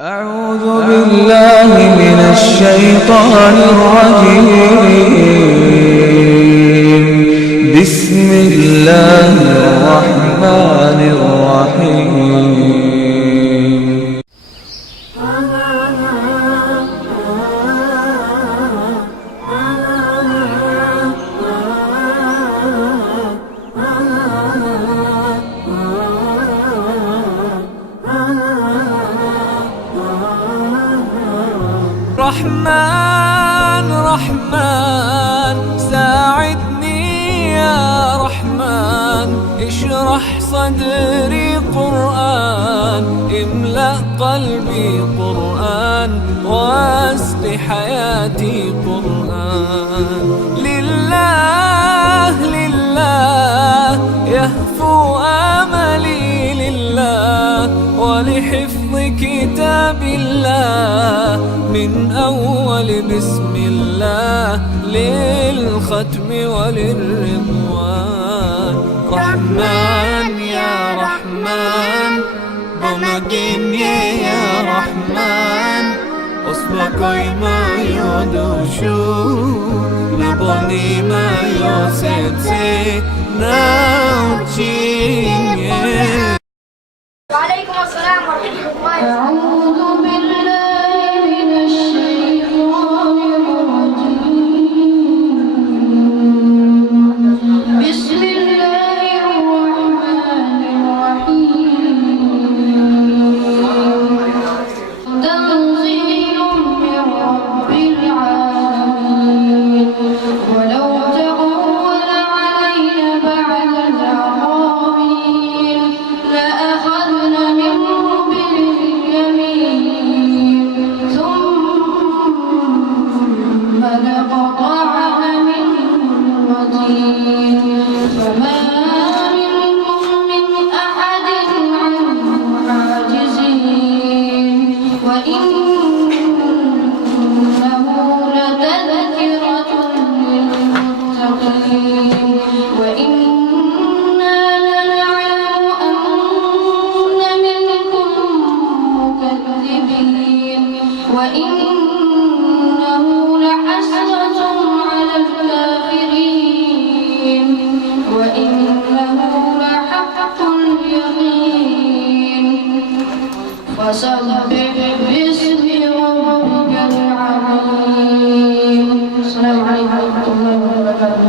أعوذ بالله من الشيطان الرجيم. بسم الله الرحمن الرحيم. رحمن رحمن ساعدني يا رحمن، اشرح صدري قرآن، املأ قلبي قرآن، واسق حياتي قرآن. لله لله يهفو آملي لله، ولحفظ كتاب الله من أول بسم الله للختم وللرضوان. رحمن يا رحمن بمجيني يا رحمن، أصبحي ما يدوشو نبني ما يوسيتي ناوتشيني. وعليكم السلام ورحمة الله. أعوذ بالله من الشيطان الرجيم. بسم الله الرحمن الرحيم. تنزيل من رب العالمين، ولو تقول علينا بعد الأقاويل لأخذنا منه باليمين، ثم لقطعنا منه الوتين، فما منكم من أحد عنه حاجزين. وإنه لتذكرة للمتقين، وإنا لنعلم أن منكم مكذبين، وإنه لحسرة على الكافرين، وإنه لحق اليقين. فسبح باسم ربك العظيم. السلام عليكم ورحمة الله وبركاته.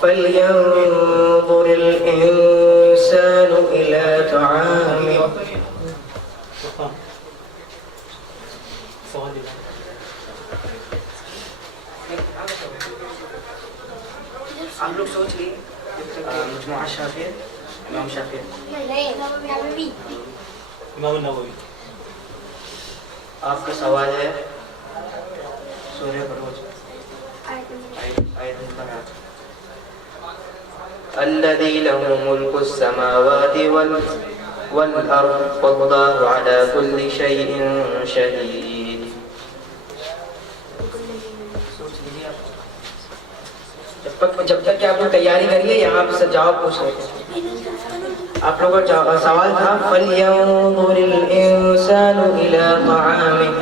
فلينظر الإنسان إلى طعامه آپ لوگ سوچ لیے مجموعہ شافعی امام شافعی امام النووی. آپ کا سوال ہے سورہ بروج آیت نمبر 8. الذي له ملك السماوات والأرض والله على كل شيء شهيد. جب تک کہ آپ لوگ تیاری کریے یہاں سے جواب پوچھ رہے ہیں. آپ لوگوں کا سوال تھا فَلْيَنظُرِ الْإِنسَانُ إِلَى طَعَامِهِ.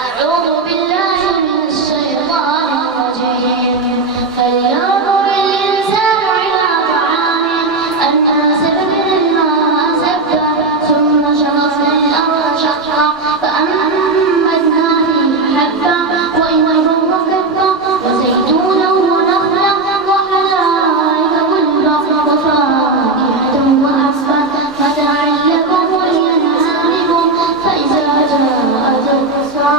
أعوذ بالله من الشيطان الرجيم فلينظر الإنسان إلى طعامه أنا سبقنا الماء سبا ثم شققنا الأرض شقا فأنبتنا فيه حبا وعنبا وقضبا وزيتونا ونخلا وحدائق غلبا وفاكهة وأبا متاعا لكم ولأنعامكم فإذا جاءت الكسرى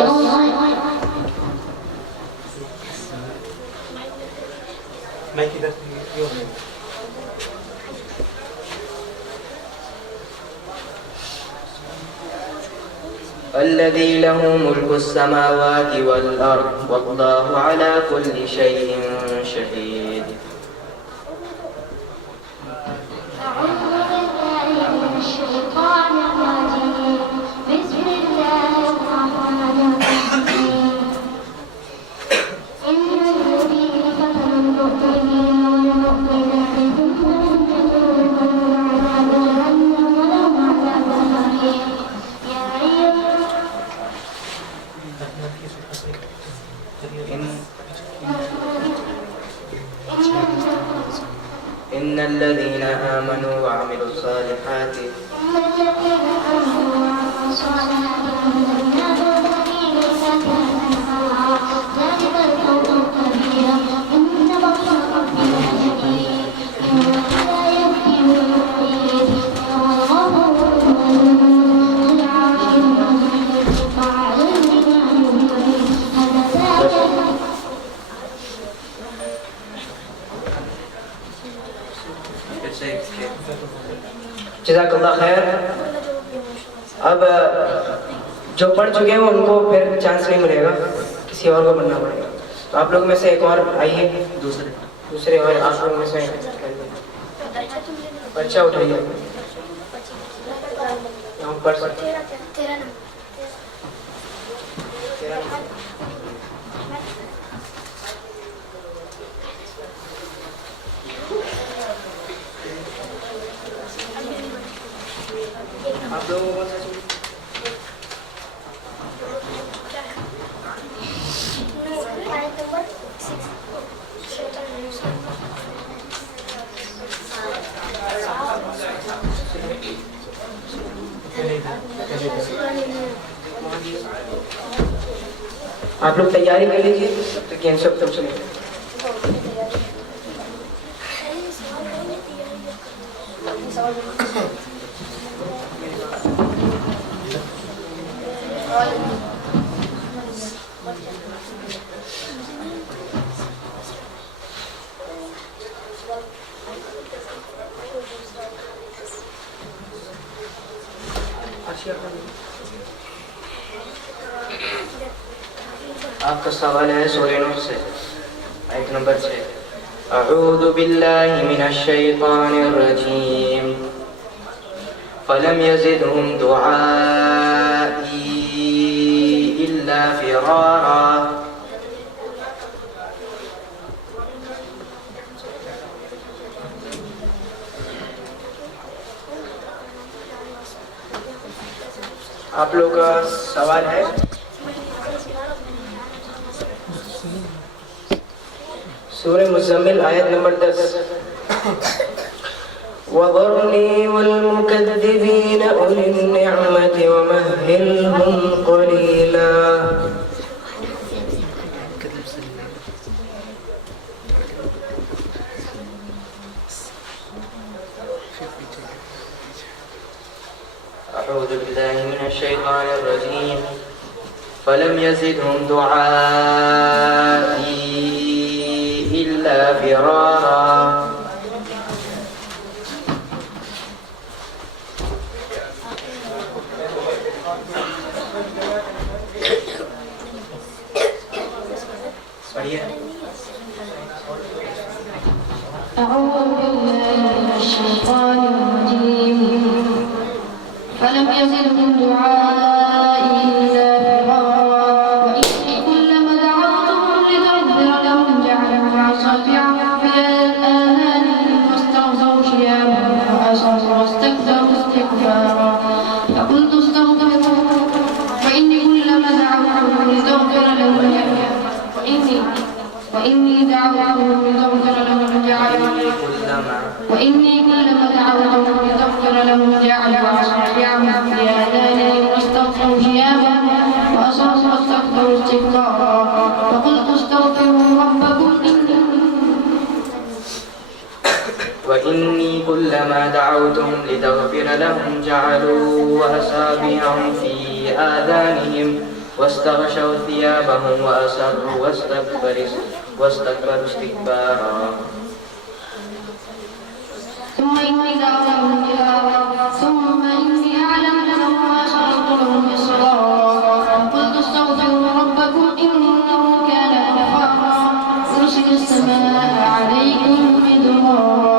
يوم میں کدھر الذي له ملك السماوات والأرض والله على كل شيء شهيد. أعوذ بالله من الشيطان الرجيم بسم الله الرحمن الرحيم إن الذين فتنوا المؤمنين والمؤمنات ثم لم يتوبوا عذاب جهنم ولهم عذاب الحريق. يا أيها إن الذين آمنوا وعملوا الصالحات ذلك الفوز الكبير إن بطش ربك لشديد إنه لا يهدي ويميت وهو الغفور العرش المجيد وعلى الجبال الجليد هذا ذاك جزاک اللہ خیر. اب جو پڑھ چکے ہیں ان کو پھر چانس نہیں ملے گا, کسی اور کو پڑھنا پڑے گا. تو آپ لوگ میں سے ایک اور آئیے, دوسرے اور آپ لوگ میں سے بچہ اٹھائیے, ہم پڑھ سکتے ہیں. آپ لوگوں کو کون سا چاہیے؟ آپ لوگ تیاری کر لیجیے تب تک یہ سب تک چلے. آپ کا سوال ہے سورہ نور سے آیت نمبر 6. اعوذ باللہ من الشیطان الرجیم فلم يزدهم دعائي إلا فرارا. آپ لوگ کا سوال ہے سورہ مزمل آیت نمبر 10. وَذَرْنِي وَالْمُكَذِّبِينَ أُولِي النِّعْمَةِ وَمَهِّلْهُمْ قَلِيلًا. أعوذ بالله من الشيطان الرجيم فلم يزدهم دعائي إلا فرارا أعوذ بالله من الشيطان الرجيم فلم يزدهم دعائي إلا فرارا وإني كلما دعوتهم لتغفر لهم جعلوا أصابعهم في آذانهم واستغشوا ثيابهم وأصروا واستكبروا استكبارا فقلت استغفروا فإني كلما دعوتهم لتغفر لهم وإني دعوتهم لتغفر لهم جعلوا أصابعهم في آذانهم واستغشوا ثيابهم وأصروا واستكبروا استكبارا فقلت استغفروا ربكم وإني كلما دعوتهم لتغفر لهم جعلوا أصابعهم في آذانهم واستغشوا ثيابهم وأصروا واستكبروا استكبارا ثم إني دعوتهم جهارا ثم إني أعلمت لهم وأسررت لهم إسرارا فقلت استغفروا ربكم إنه كان غفارا يرسل السماء عليكم مدرارا.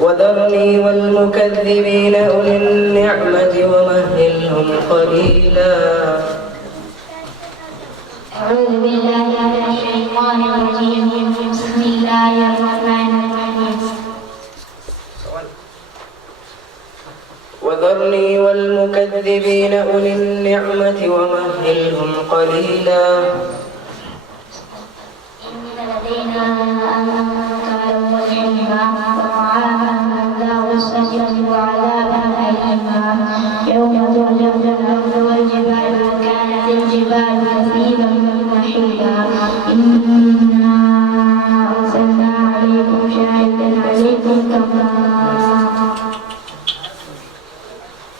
وذرني والمكذبين أولي النعمة ومهلهم قليلا. أعوذ بالله من الشيطان الرجيم بسم الله الرحمن الرحيم وذرني والمكذبين أولي النعمة ومهلهم قليلا. إن لدينا أنكالا وجحيما وطعاما ذا غصة وعذابا أليما يوم ترجف الأرض والجبال وكانت الجبال كثيبا محيلا إنا أرسلنا عليكم شاهدا عليكم كما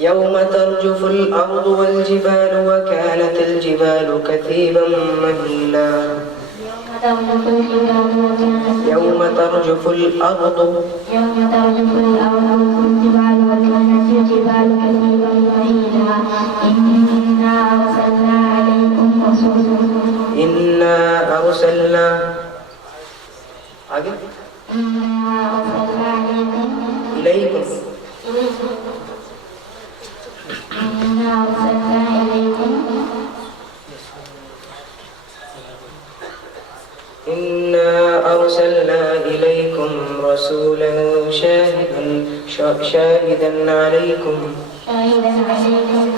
يوم ترجف الأرض والجبال وكانت الجبال كثيبا مهيلا. يوم ترجف الأرض والجبال وكانت الجبال كثيبا مهيلا إنا أرسلنا عليكم رسولا إنا أرسلنا إليكم إنا أرسلنا إليكم رسولا شاهدا عليكم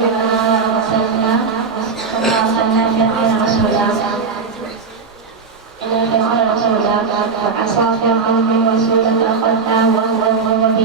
كما أرسلنا فرعون رسولا فعصى فرعون الرسول فأخذناه وهو في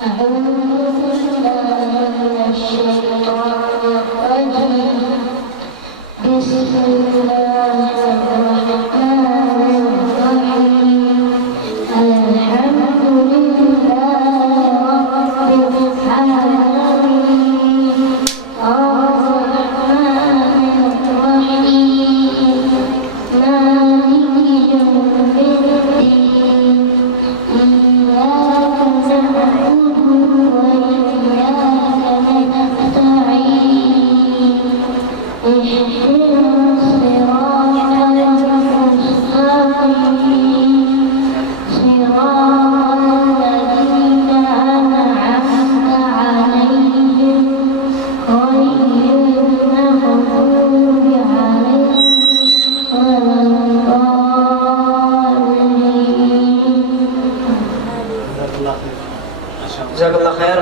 اهدنا الصراط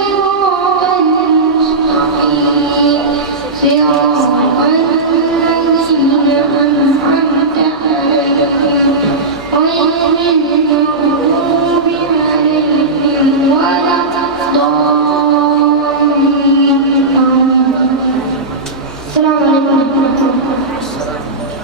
الصراط المستقيم صراط الذين أنعمت عليهم غير المغضوب عليهم ولا الضالين. السلام عليكم ورحمة الله.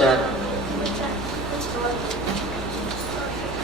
4।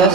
10।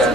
4।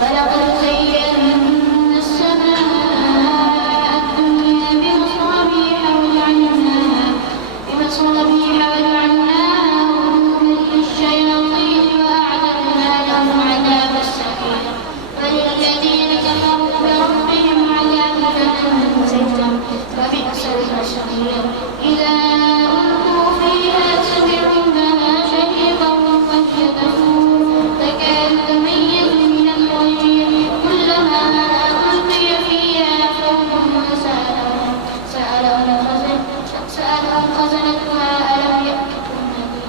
ولقد زينا السماء الدنيا بمصابيح وجعلناها رجوما للشياطين وأعتدنا لهم عذاب السعير. وللذين كفروا بربهم عذاب جهنم وبئس المصير. إذا ألقوا فيها سمعوا لها شهيقا وفيضوا تكاد تميز من الغيظ كلما ألقي فيها فوج سألهم خزنتها ألم يأتكم نذير.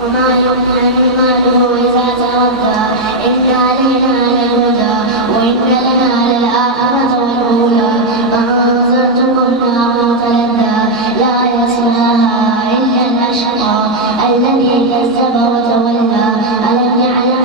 وما يغني ماله إذا تردى. إن علينا للهدى وإن لنا للآخرة والأولى. فأنذرتكم نارا تلظى لا يصلاها إلا الأشقى الذي كذب وتولى. ألم يعلم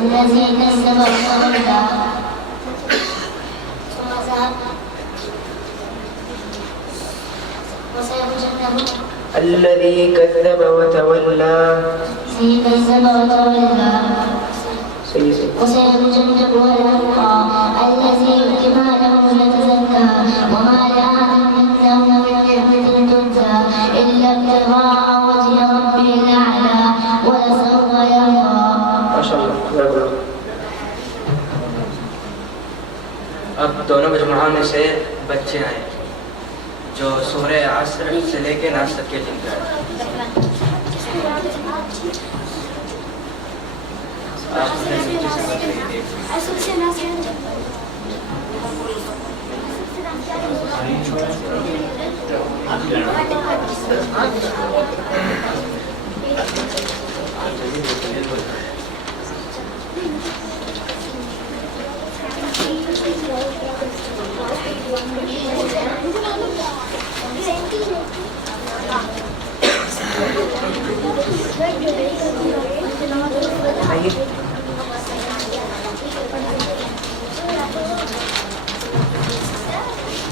الذي كذب وتولى. ثم ذهب وسيجنبها الذي كذب وتولى وسيجنبها الأتقى الذي يؤتي ماله يتزكى وما لأحد عنده من نعمة تجزى إلا ابتغاء وجه ربه الأعلى ولسوف يرضى. ما شاء الله. اب دونوں مجموعوں میں سے بچے آئے جو سورہ عصر سے لے کے ناس تک کے جن کا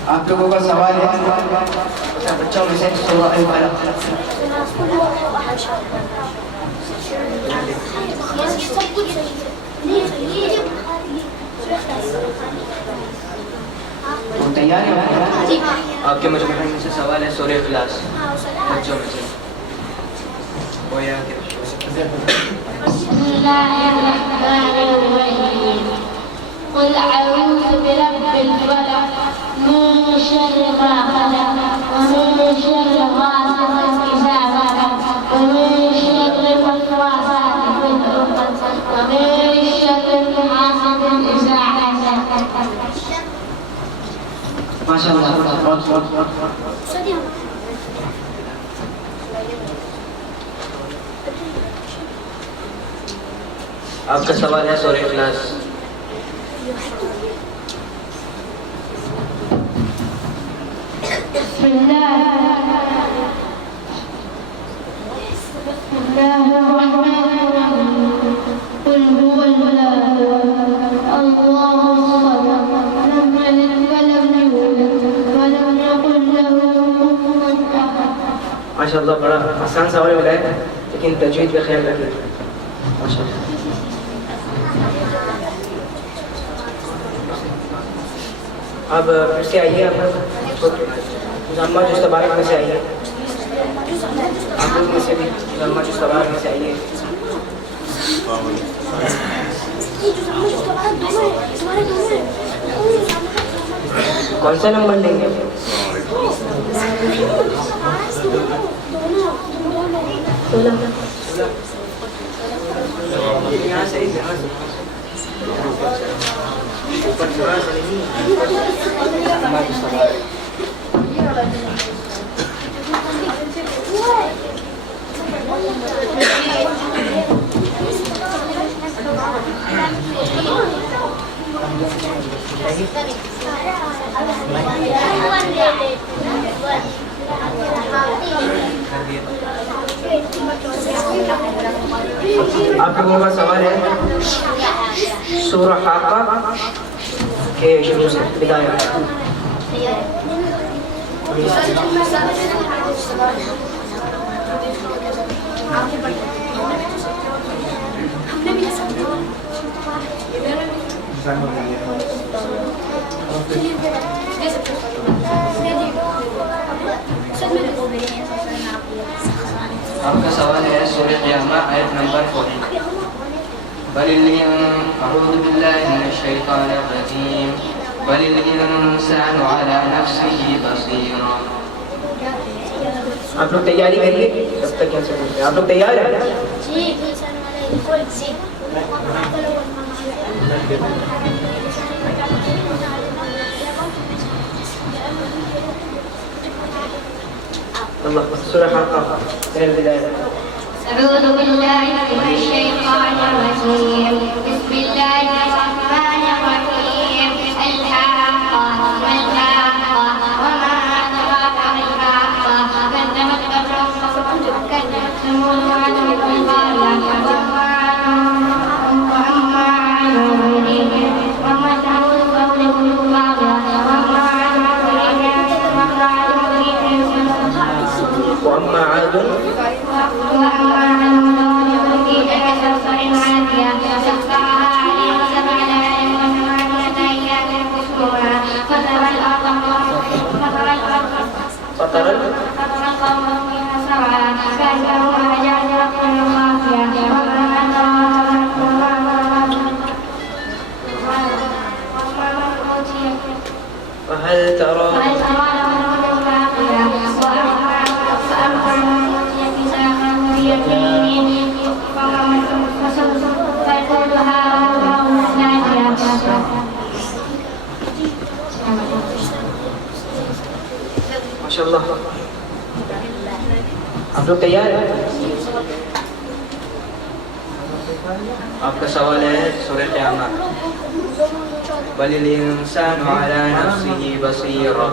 آپ لوگوں کا سوال ہے بچوں میں سے سورہ الفلق تیار ہے؟ آپ کے مجموعے میں سے سوال ہے سورہ اخلاص بچوں میں سے بسم الله الرحمن الرحيم قل أعوذ برب الفلق من شر ما خلق ومن شر غاسق إذا وقب ومن شر الوسواس في العقد ومن شر حاسد إذا حسد. ما شاء الله. آپ کا سوال ہے سورہ اخلاص. بسم الله الرحمن الرحيم قل هو الله الله الصمد لم يلد ولم يولد ولم يكن له كفوا احد. ماشاء اللہ بڑا آسان سوال ملا ہے لیکن تجوید کا خیال رکھیے. ماشاء اللہ. اب پھر سے آئیے آپ مزمہ جو تبارک میں سے آئیے. آپ لوگ میں سے بھی مزمہ جو تبارک میں سے آئیے. کون سا نمبر لیں گے؟ یہاں سے آپ لوگوں کا سوال ہے سورہ حاقہ کے شروع سے بدایا. آپ کا سوال ہے سورہ قیامہ آیت نمبر 40. اعوذ باللہ من الشیطان الرجیم بل الانسان علی نفسه بصیرا. آپ لوگ تیاری کریے جب تک کیسے بولتے ہیں. آپ لوگ تیار ہیں؟ اللہ سورہ حاقہ من البداية. أعوذ بالله من الشيطان الرجيم بسم الله الرحمن الرحيم الحاقة ما الحاقة وما أدراك ما الحاقة كذبت قبلهم وكذبت ثمود وعاد بالقارعة وأما عاد وما ثمود فأهلكوا بالطاغية وأما عاد وأما عاد فترى القوم فيها سرعى كأنهم أعجاز نخل خاوية وهل ترى لهم من باقية وأرفع من أوتي كتابا بيمينه فيقولها ماشاء اللہ. آپ لوگ تیار ہیں؟ آپ کا سوال ہے سورہ قیامت. بل الانسان على نفسه بصيرا.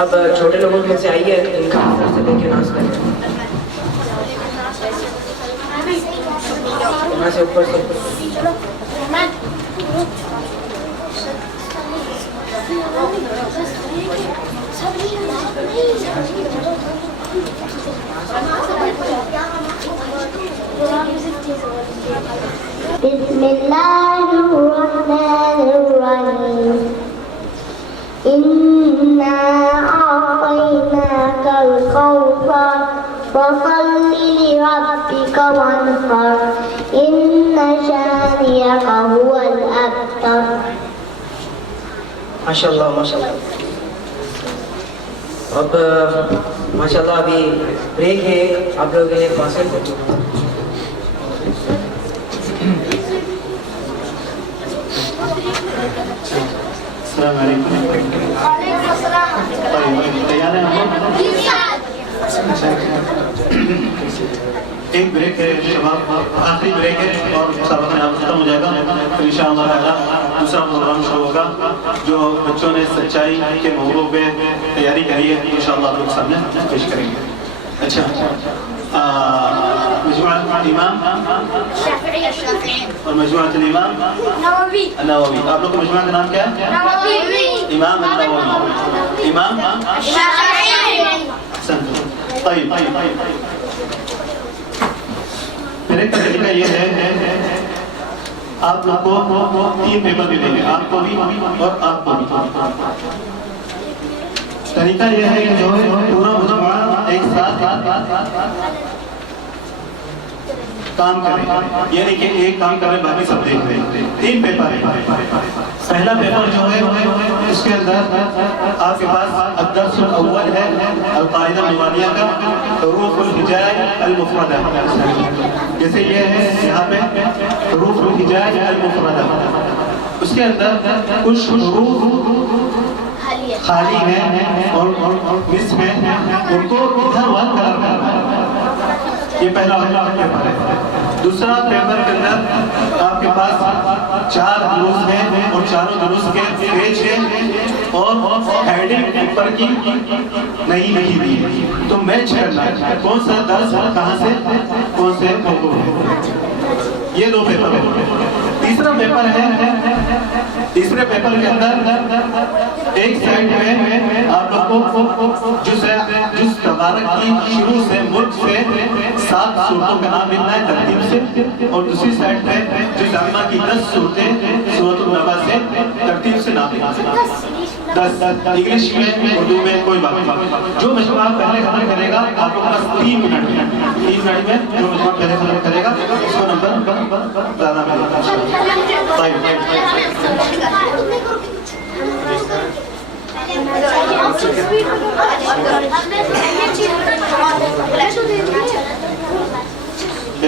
اب چھوٹے لوگوں میں سے آئیے ان کا حاضر سے لے کے ناز کریں. یہاں سے اوپر سے بسم الله الرحمن الرحيم إنا أعطيناك الكوثر فصل لربك وانحر إن شانئك هو الأبتر. ماشاء اللہ ماشاء اللہ. اب ماشاء اللہ ابھی بریک ہے, آپ لوگوں کے لیے فاصل ہے. السلام علیکم. تیار ہیں ہم؟ ایک بریک ہے شباب, آخری بریک ہے اور مسابقہ یہاں ختم ہو جائے گا. پھر انشاءاللہ تعالیٰ دوسرا پروگرام شروع ہوگا جو بچوں نے سچائی کے موضوع پہ تیاری کری ہے, انشاءاللہ آپ لوگ کے سامنے پیش کریں گے. اچھا, مجموعۃ الامام اور مجموعۃ الامام النووی. آپ لوگ کا مجموعہ کا نام کیا ہے؟ امام النووی. امام طيب. میرے طریقہ یہ ہے آپ لوگ کو 3 پیپر ملیں گے, آپ کو بھی اور آپ کو بھی. طریقہ یہ ہے کہ جو پورا مجموعہ ایک ساتھ کام کریں, یعنی کہ ایک کام کریں باقی سب دیکھ رہے ہیں. 3 پیپر ہیں. پہلا پیپر جو ہے اس کے اندر آپ کے پاس الدرس الاول ہے القاعدہ نورانیہ کا حروف الہجاء المفردہ. جیسے یہ ہے یہاں پہ حروف الہجاء المفردہ, اس کے اندر کچھ حروف خالی ہیں اور مس میں ان کو ادھر ون قرار کرنا ہے. یہ پہلا پیپر ہے. دوسرا پیپر کے اندر آپ کے پاس 4 دروس ہیں اور چاروں دروس کے پیج ہیں اور ہیڈنگ پیپر کی نہیں لکھی ہوئی ہے, تو میچ کرنا ہے کون سا درس کہاں سے کون سے موضوع ہے. یہ 2 پیپر ہیں. تیسرا پیپر ہے, تیسرے پیپر کے اندر ایک سائڈ میں آپ لوگوں کو جز تبارک کی شروع سے ملک سے 7 سورتوں کا نام لکھنا ہے ترتیب سے, اور دوسری سائڈ پہ جز عامہ کی 10 سورتیں سورۃ النبا سے ترتیب سے نام لکھنا ہے. 10 انگلش میں اردو میں کوئی بات نہیں. جو مجموعہ پہلے ختم کرے گا آپ لوگ پاس 3 منٹ میں جو مجموعہ پہلے ختم کرے گا اس کو نمبر زیادہ ملے گا.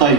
طيب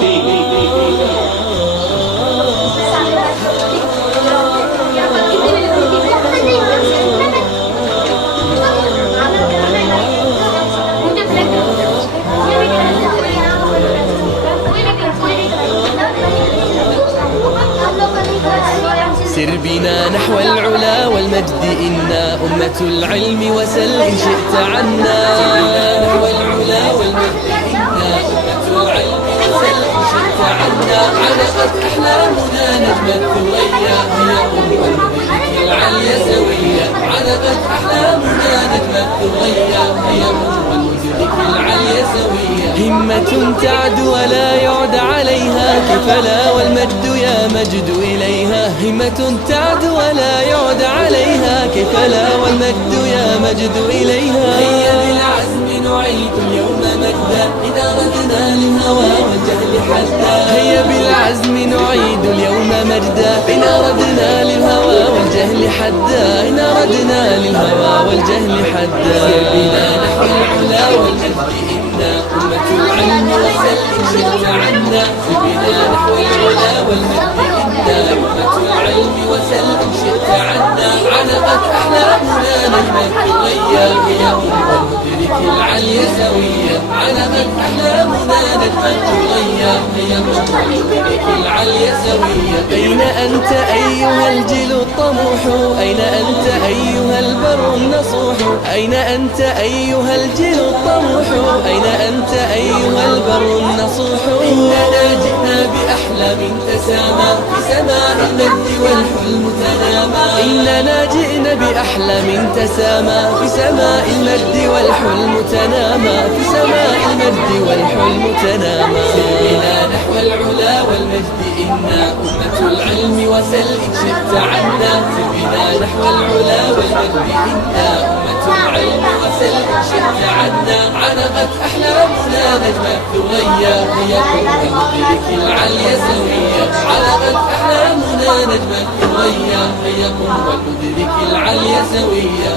3 سر بنا نحو العلا والمجد إنا أمة العلم وسل إن شئت عنا. سر بنا نحو العلا والمجد إنا أمة العلم وسل إن شئت عنا. علقت أحلامنا نجم الثريا هي المدرك العليا سويا. علقت أحلامنا نجم الثريا هي المدرك العليا سويا. همة تعد ولا يعد عليها كفلا والمجد يا مجد إليها. همة تعد ولا يعد عليها كفلا والمجد يا مجد إليها. هيا بالعزم نعيد اليوم مجدا إذا ردنا للهوى والجهل حدا. هيا بالعزم نعيد اليوم مجدا إن أردنا للهوى والجهل حدا. إن أردنا للهوى والجهل حدا. سر بنا نحو العلا والمجد إنا أمة العلم وسل إن شئت عنا. سر بنا نحو العلا والمجد إنا أمة العلم وسل إن شئت عنا. علقت أحلامنا نجم الثريا هي المدرك العليا سويا. علقت أحلامنا نجم الثريا هي المدرك العليا سويا. أين أنت أيها الجيل الطموح؟ أين أنت أيها البر النصوح؟ أين أنت أيها الجيل الطموح؟ أين أنت أيها البر النصوح؟ إننا جئنا بأحلام تسامى في سماء المجد والحلم تنامى. إننا جئنا بأحلام تسامى في سماء المجد والحلم تنامى. في سماء المجد والحلم تنامى. سر بنا نحو العلا والمجد إنا أمة العلم وسل إن شئت عنا. سر بنا نحو العلا والمجد إنا أمة العلم وسل إن شئت عنا. علقت أحلامنا نجم الثريا هي المدرك العليا سويا. علقت أحلامنا نجم الثريا هي المدرك العليا سويا.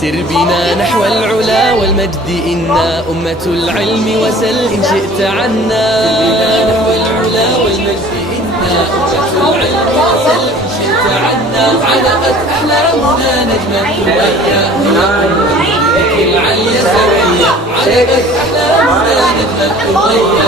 سر بنا نحو العلا والمجد إنا أمة العلم وسل إن شئت عنا. سر بنا نحو العلا والمجد إنا أمة العلم وسل إن شئت عنا. علقت أحلامنا نجم الثريا هي المدرك العليا سويا. علقت أحلامنا نجم الثريا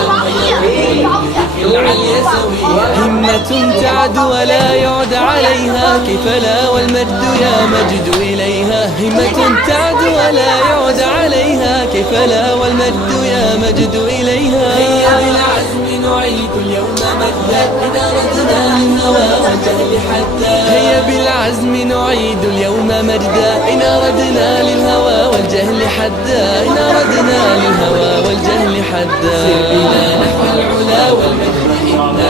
هي المدرك العليا سويا. همة تعد ولا يعد عليها كفلا والمجد يا مجد إليها. همة تعد ولا يعد عليها كفلا والمجد يا مجد إليها. هيا بالعزم نعيد اليوم مجدا إن أردنا للهوى والجهل حدا. هيا بالعزم نعيد اليوم مجدا إن أردنا للهوى والجهل حدا. إن أردنا للهوى والجهل حدا. سر بنا نحو العلا والمجد إنا.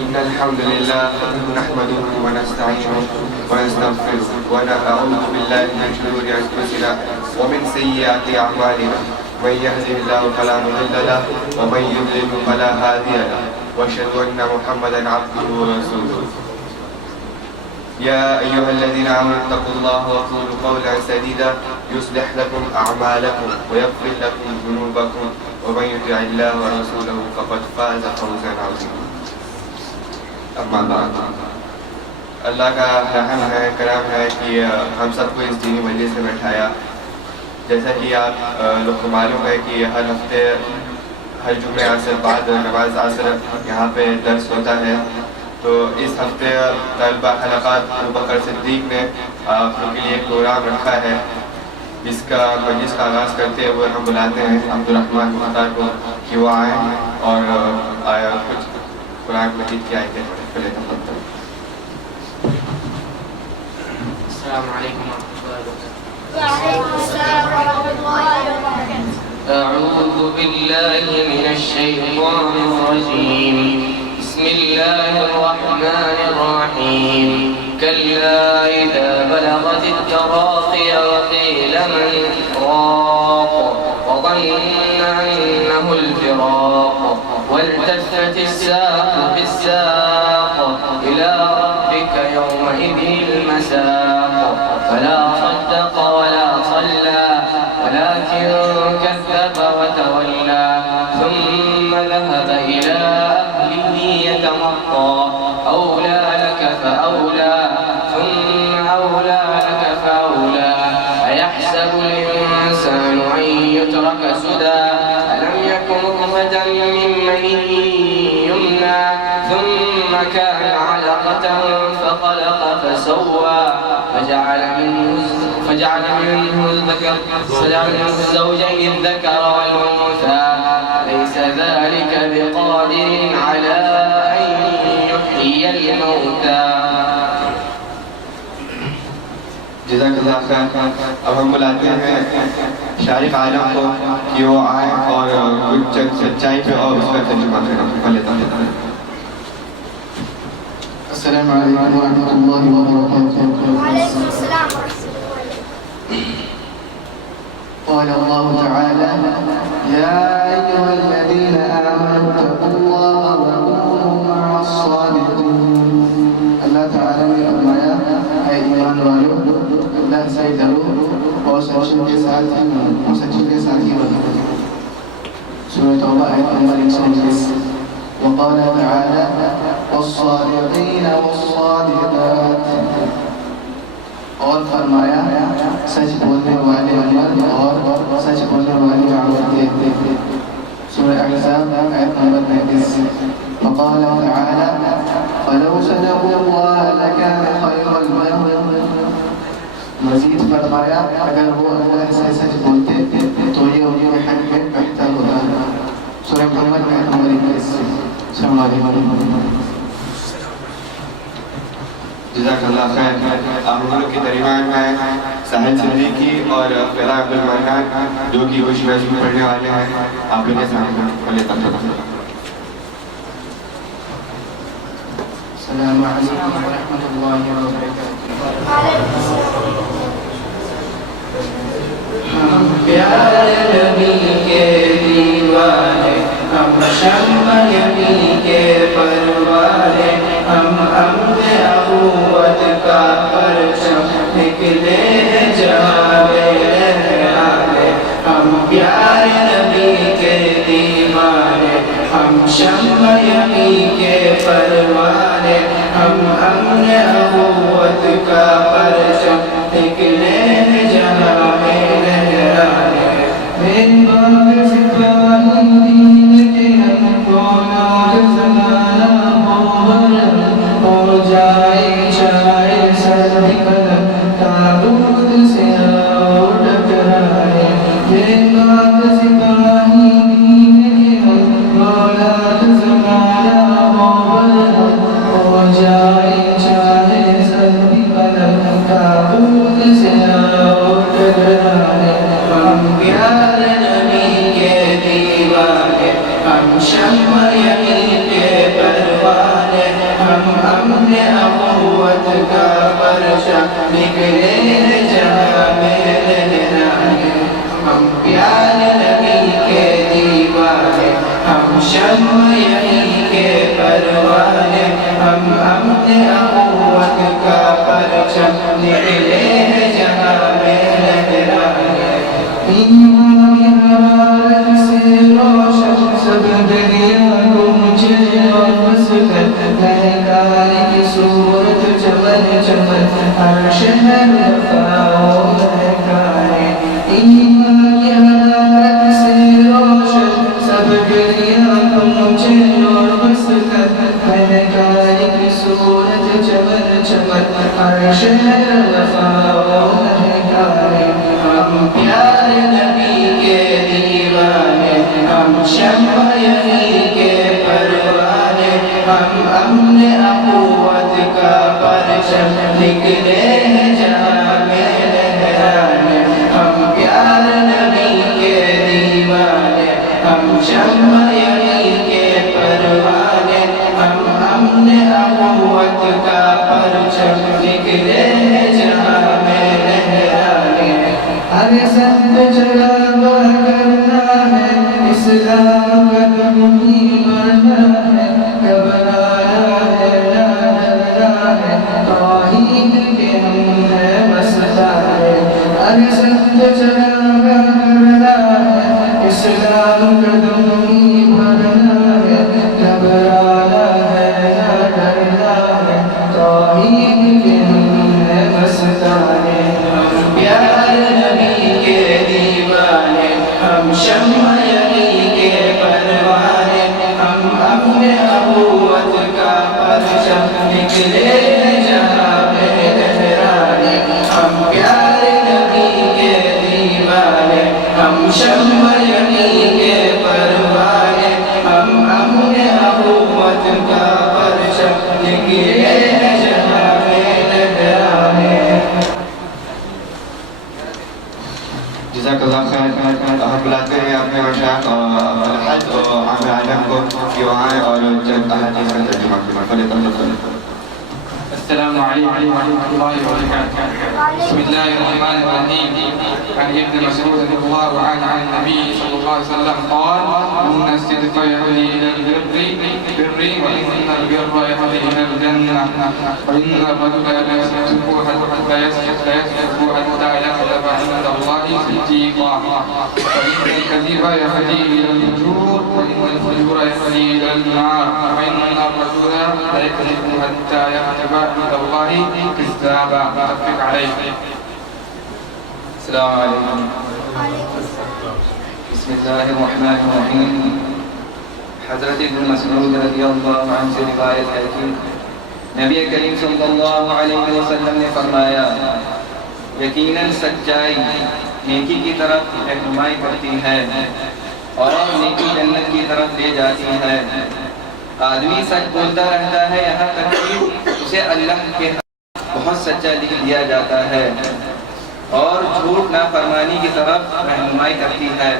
إن الحمد لله نحمده ونستعينه ونستغفره ونعوذ بالله من شرور أنفسنا ومن سيئات أعمالنا من يهده الله فلا مضل له ومن يضلل فلا هادي له وأشهد أن محمدا عبده ورسوله يا أيها الذين آمنوا اتقوا الله وقولوا قولا سديدا يصلح لكم أعمالكم ويغفر لكم ذنوبكم ومن يطع الله ورسوله فقد فاز فوزا عظيما اما بعد اللہ کا رحم ہے کرم ہے کہ ہم سب کو اس دینی مجلس میں بٹھایا. جیسا کہ آپ لوگ کو معلوم ہے کہ ہر ہفتے ہر جمعے عصر بعد نماز عصر یہاں پہ درس ہوتا ہے. تو اس ہفتے طلبہ حلقات ابوبکر صدیق نے آپ لوگ کے لیے ایک پروگرام رکھا ہے. اس کا مجلس کا آغاز کرتے ہوئے ہم بلاتے ہیں عبدالرحمن مختار کو کہ وہ آئیں اور کچھ قرآن مجید کی آیتیں پڑھیں. السلام علیکم أعوذ بالله من الشيطان الرجيم بسم الله الرحمن الرحيم كلا إذا بلغت التراقي وقيل من راق وظن أنه الفراق والتفت الساق بالساق إلى ربك يومئذ المساق فلا صدق ولا صلى ولكن كذب وتولى ثم ذهب إلى أهله يتمطى أولى لك فأولى ثم أولى لك فأولى أيحسب الإنسان أن يترك سدى ألم يكن نطفة من مني يمنى ثم كان علقة فخلق فسوى فجعل منه الزوجين الذكر والأنثى ليس ذلك بقادر على أن يحيي الموتى. جزاک اللہ خیر. اب ہم بلاتے ہیں شارق عالم کو کہ وہ آئیں اور کچھ سچائی پہ اور اس کا ترجمہ کریں. السلام علیکم ورحمۃ اللہ وبرکاتہ. وعلیکم السلام ورحمۃ اللہ. قال الله تعالى يا أيها الذين آمنوا اتقوا الله وكونوا مع الصادقين. اللہ تعالیٰ نے فرمایا اے ایمان والو اللہ سے ڈرو اور سچوں کے ساتھی بنو. سورۃ توبہ آیت نمبر 129. وقال تعالى والصادقين والصادقات. اور فرمایا سچ بولنے والے مرد اور سچ بولنے والی عورتیں. سورہ احزاب آیت نمبر 35. وقال تعالى فلو صدقوا الله لكان خيرا لهم. مزید فرمایا اگر وہ اللہ سے سچ بولتے تو یہ ان کے حق میں بہتر ہوتا. سورہ محمد آیت نمبر 21. السلام علیکم. جزاک اللہ خیر. آپ لوگوں کے درمیان میں ساحل صدیقی اور فیض عبد المنان جو کہ خوش محسوس پڑھنے والے ہیں. آپ ان کے سامنے السلام علیکم ورحمۃ اللہ وبرکاتہ. ہم پیارے نبی کے دیوانے ہم شمع یمی کے پروارے ہم امن اخوت کا پرچم نکلے ہیں جہاں لہرانے. ہم پیارے نبی کے دیوانے ہم شمع یمی کے پروارے ہم امن اخوت کا پرچم نکلے ہیں جہاں لہرانے. من بعد سپاہی دین کے ہم کو زمانہ ہو جائے چاہے سردی قدم تابوت سے اور ٹکرائے. من بعد سپاہی دین کے ہم اولاد زمانہ ہو جائے چاہے سردی قدم تابوت سے اور ٹکرائے. ہم پیارے نبی کے دیوانے ہم شمع یمین کے پروانے کا پرچم نکلے ہیں جہاں میں لہرانے ہم پیارے نبی کے دیوانے ہم شمع یہی کے پروانے ہم اپنے اخوت کا پرچم نکلے ہیں جہاں میں لہرانے ایمان کی حرارت سے روشن سب دنیا کو مجھے واپس کر مہکانے کی صورت چمن چمن عرش ہے وفا و مہکانے ایمان کی حرارت سے روشن سب دنیا کو مجھے واپس کر مہکانے کی صورت چمن چمن عرش ہے وفا و مہکانے ہم پیارے نبی کے دیوانے ہم شمع یہی کے پروانے ہم اپنے اخوت کا پرچم نکلے ہیں جہاں میں لہرانے ہم پیارے نبی کے دیوانے ہم شمع یہی کے پروانے ہم اپنے اخوت کا پرچم نکلے ہیں جہاں میں لہرانے ہر سب جگہ کرنا ہے اسلام کا دم ہی مرنا ہے گھبرانا ہے نہ ڈرنا ہے توحید کے ہم ہے مسئلہ ہے ہر سب جگہ کرنا ہے اسلام کا دم ہی مرنا ہے گھبرانا ہے نہ ڈرنا ہے توحید کے ہم ہے مسئلہ ہے ہم پیارے نبی کے دیوانے ہم شمع یہی کے پروانے ہم اپنے اخوت کا پرچم نکلے ہیں جہاں میں لہرانے ہم پیارے نبی کے دیوانے ہم شمع یہی کے پروانے ہم اپنے اخوت کا پرچم نکلے ہیں جہاں میں لہرانے جزاک اللہ خیر بلاتے ہیں اپنے مشائخ الحاج عامر عالم کو کہ وہ آئیں اور چند احادیث کا ترجمہ کریں السلام علیکم ورحمۃ اللہ وبرکاتہ بسم اللہ الرحمن الرحیم عن ابن مسعود رضی اللہ عنہ عن النبي صلی اللہ علیہ وسلم قال ان الصدق يهدي الى البر وان البر يهدي الى الجنه وان الرجل لا يصدق حتى يصدق حتى يكتب عند الله صديقا وان الكذب يهدي الى الفجور وان الفجور يهدي الى النار وان الرجل لا يكذب حتى يكتب عند الله كذابا متفق عليه. السلام علیکم. بسم اللہ الرحمن الرحیم. حضرت ابن مسعود رضی اللہ عنہ سے روایت ہے کہ نبی کریم صلی اللہ علیہ وسلم نے فرمایا یقیناً سچائی نیکی کی طرف رہنمائی کرتی ہے اور نیکی جنت کی طرف لے جاتی ہے. آدمی سچ بولتا رہتا ہے یہاں تک کہ اسے اللہ کے بہت سچا لکھ دیا جاتا ہے اور جھوٹ نافرمانی کی طرف رہنمائی کرتی ہے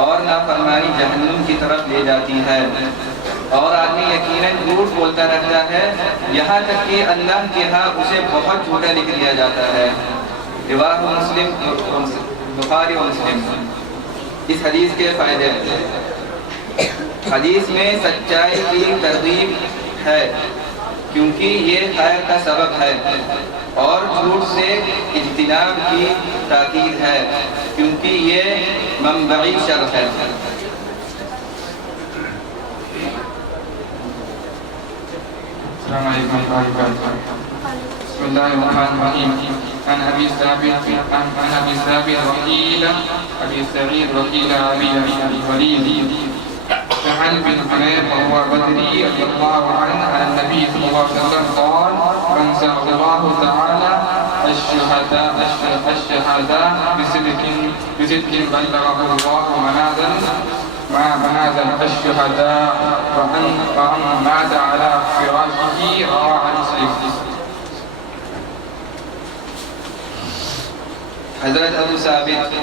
اور نافرمانی جہنم کی طرف لے جاتی ہے. اور آدمی یقیناً جھوٹ بولتا رہتا ہے یہاں تک کہ اللہ کے ہاں اسے بہت جھوٹا لکھ دیا جاتا ہے. رواه مسلم بخاری و مسلم. اس حدیث کے فائدے حدیث میں سچائی کی ترغیب ہے کیونکہ یہ خیر کا سبب ہے اور جھوٹ سے اجتناب کی تاکید ہے کیونکہ یہ منبعی شر ہے. السلام علیکم ورحمۃ اللہ وبرکاتہ. بسم اللہ الرحمن الرحیم. عن ابي ثابت وقيل ابي سعيد وقيل ابي الوليد سهل بن حنيف وهو بدري رضي الله عنه عن النبي صلى الله عليه وسلم قال من سأل الله تعالى الشهادة بصدق بلغه الله منازل الشهداء وأن مات على فراشه رواه مسلم. حضرت ابو ثابت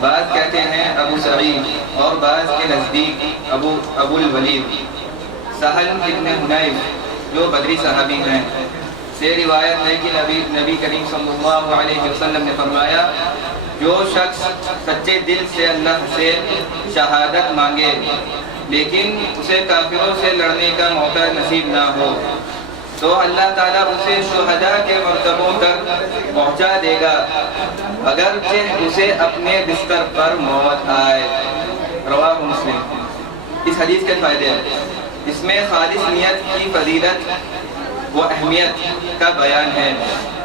بعض کہتے ہیں ابو سعید اور بعض کے نزدیک ابو الولید سہل ابن حنیف جو بدری صحابی ہیں سے روایت ہے کہ نبی کریم صلی اللہ علیہ وسلم نے فرمایا جو شخص سچے دل سے اللہ سے شہادت مانگے لیکن اسے کافروں سے لڑنے کا موقع نصیب نہ ہو تو اللہ تعالیٰ اسے شہداء کے مرتبوں تک پہنچا دے گا اگرچہ اسے اپنے بستر پر موت آئے۔ رواہ مسلم۔ اس حدیث کے فائدے ہیں، اس میں خالص نیت کی فضیلت و اہمیت کا بیان ہے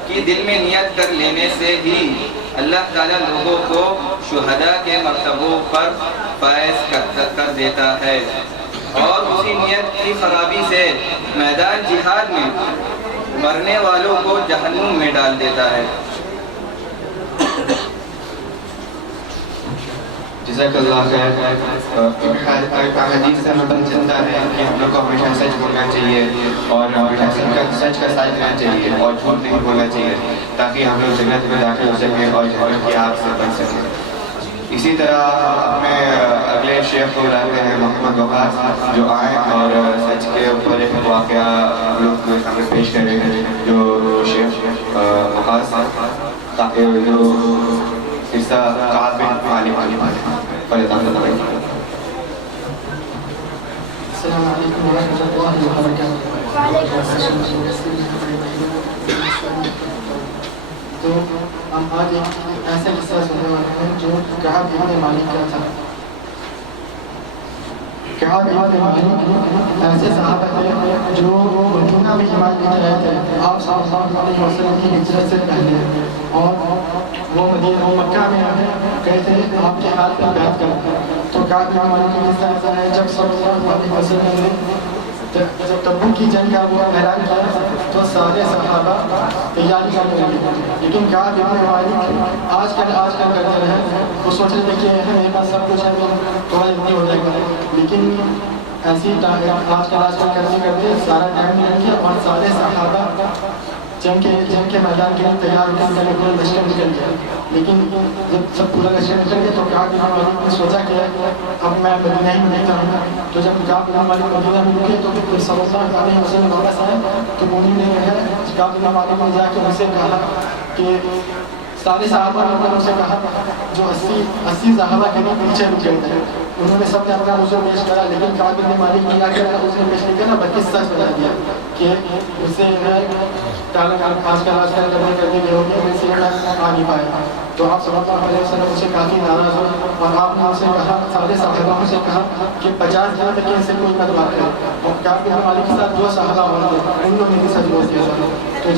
کہ دل میں نیت کر لینے سے ہی اللہ تعالیٰ لوگوں کو شہداء کے مرتبوں پر فائز کر دیتا ہے اور اسی نیت کی خرابی سے میدان جہاد میں مرنے والوں کو جہنم میں ڈال دیتا ہے۔ جزاک اللہ خیر۔ حدیث سے ہمیں پتہ چلتا ہے کہ ہم لوگ کو ہمیشہ سچ بولنا چاہیے اور ہمیشہ سچ کا ساتھ دینا چاہیے اور جھوٹ نہیں بولنا چاہیے تاکہ ہم لوگ جنت میں داخل ہو سکیں اور جہنم کی آگ سے بچ سکیں۔ اسی طرح اپنے اگلے شیخ کو بلاتے ہیں محمد وقاص جو آئیں اور سچ کے اوپر ایک واقعہ ہم لوگ کے سامنے پیش کر رہے ہیں جو شیخ وقاص تاکہ جو قصہ کعب بن مالک السلام علیکم ورحمۃ اللہ وبرکاتہ۔ تو ہم آج ایک ایسا قصہ سننے والے ہیں جو کعب بن مالک کا تھا۔ کعب بن مالک ایسے صحابہ تھے جو مدینہ میں ایمان لے رہے تھے آپ صلی اللہ علیہ وسلم کی ہجرت سے پہلے، اور وہ مکہ میں گئے تھے آپ کے ہاتھ پر بیعت کر۔ تو کعب بن مالک کا قصہ ایسا ہے جب صلی اللہ علیہ وسلم نے جب تبوک کی جنگ کا وہ اعلان کیا تو سارے صحابہ تیاری کر رہے تھے، لیکن کعب بن مالک آج کل کرتے رہے۔ وہ سوچ رہے تھے کہ میرے پاس سب کچھ ہے تھوڑا جلدی ہو جائے گا، لیکن ایسی آج کل کرتے کرتے سارا ٹائم نکل گیا اور سارے صحابہ جنگ کے میدان کے لیے تیار ہونے کے لیے لشکر نکل گیا۔ لیکن جب سب پورا لشکر نکل گیا تو کعب بن مالک نے سوچا کہ اب میں مدینہ ہی میں رہتا ہوں۔ تو جب کعب بن مالک مدینہ میں رکے تو پھر صلی اللہ علیہ وسلم واپس آئے تو انہوں نے کعب بن مالک نے جا کے ان سے کہا کہ سارے صحابہ نے ان سے کہا جو 80 صحابہ کے پیچھے رک گئے تھے، انہوں نے سب نے اپنا عذر پیش کرا، لیکن کعب بن مالک نے کیا کیا عذر پیش نہیں کیا بلکہ سچ بتا دیا کہ اس سے آج کل کرنے کے ہوگی ان سے آ نہیں پائے۔ تو آپ صلی اللہ علیہ وسلم سے کافی ناراض ہوئے اور آپ نے ان سے کہا، سارے صحابہ سے کہا کہ 50 دن تک ان سے کوئی مت بات کرے۔ اور کعب بن مالک کے ساتھ جو صحابہ ہوتے ہیں ان لوگوں نے بھی سچ بول دیا تھا۔ تو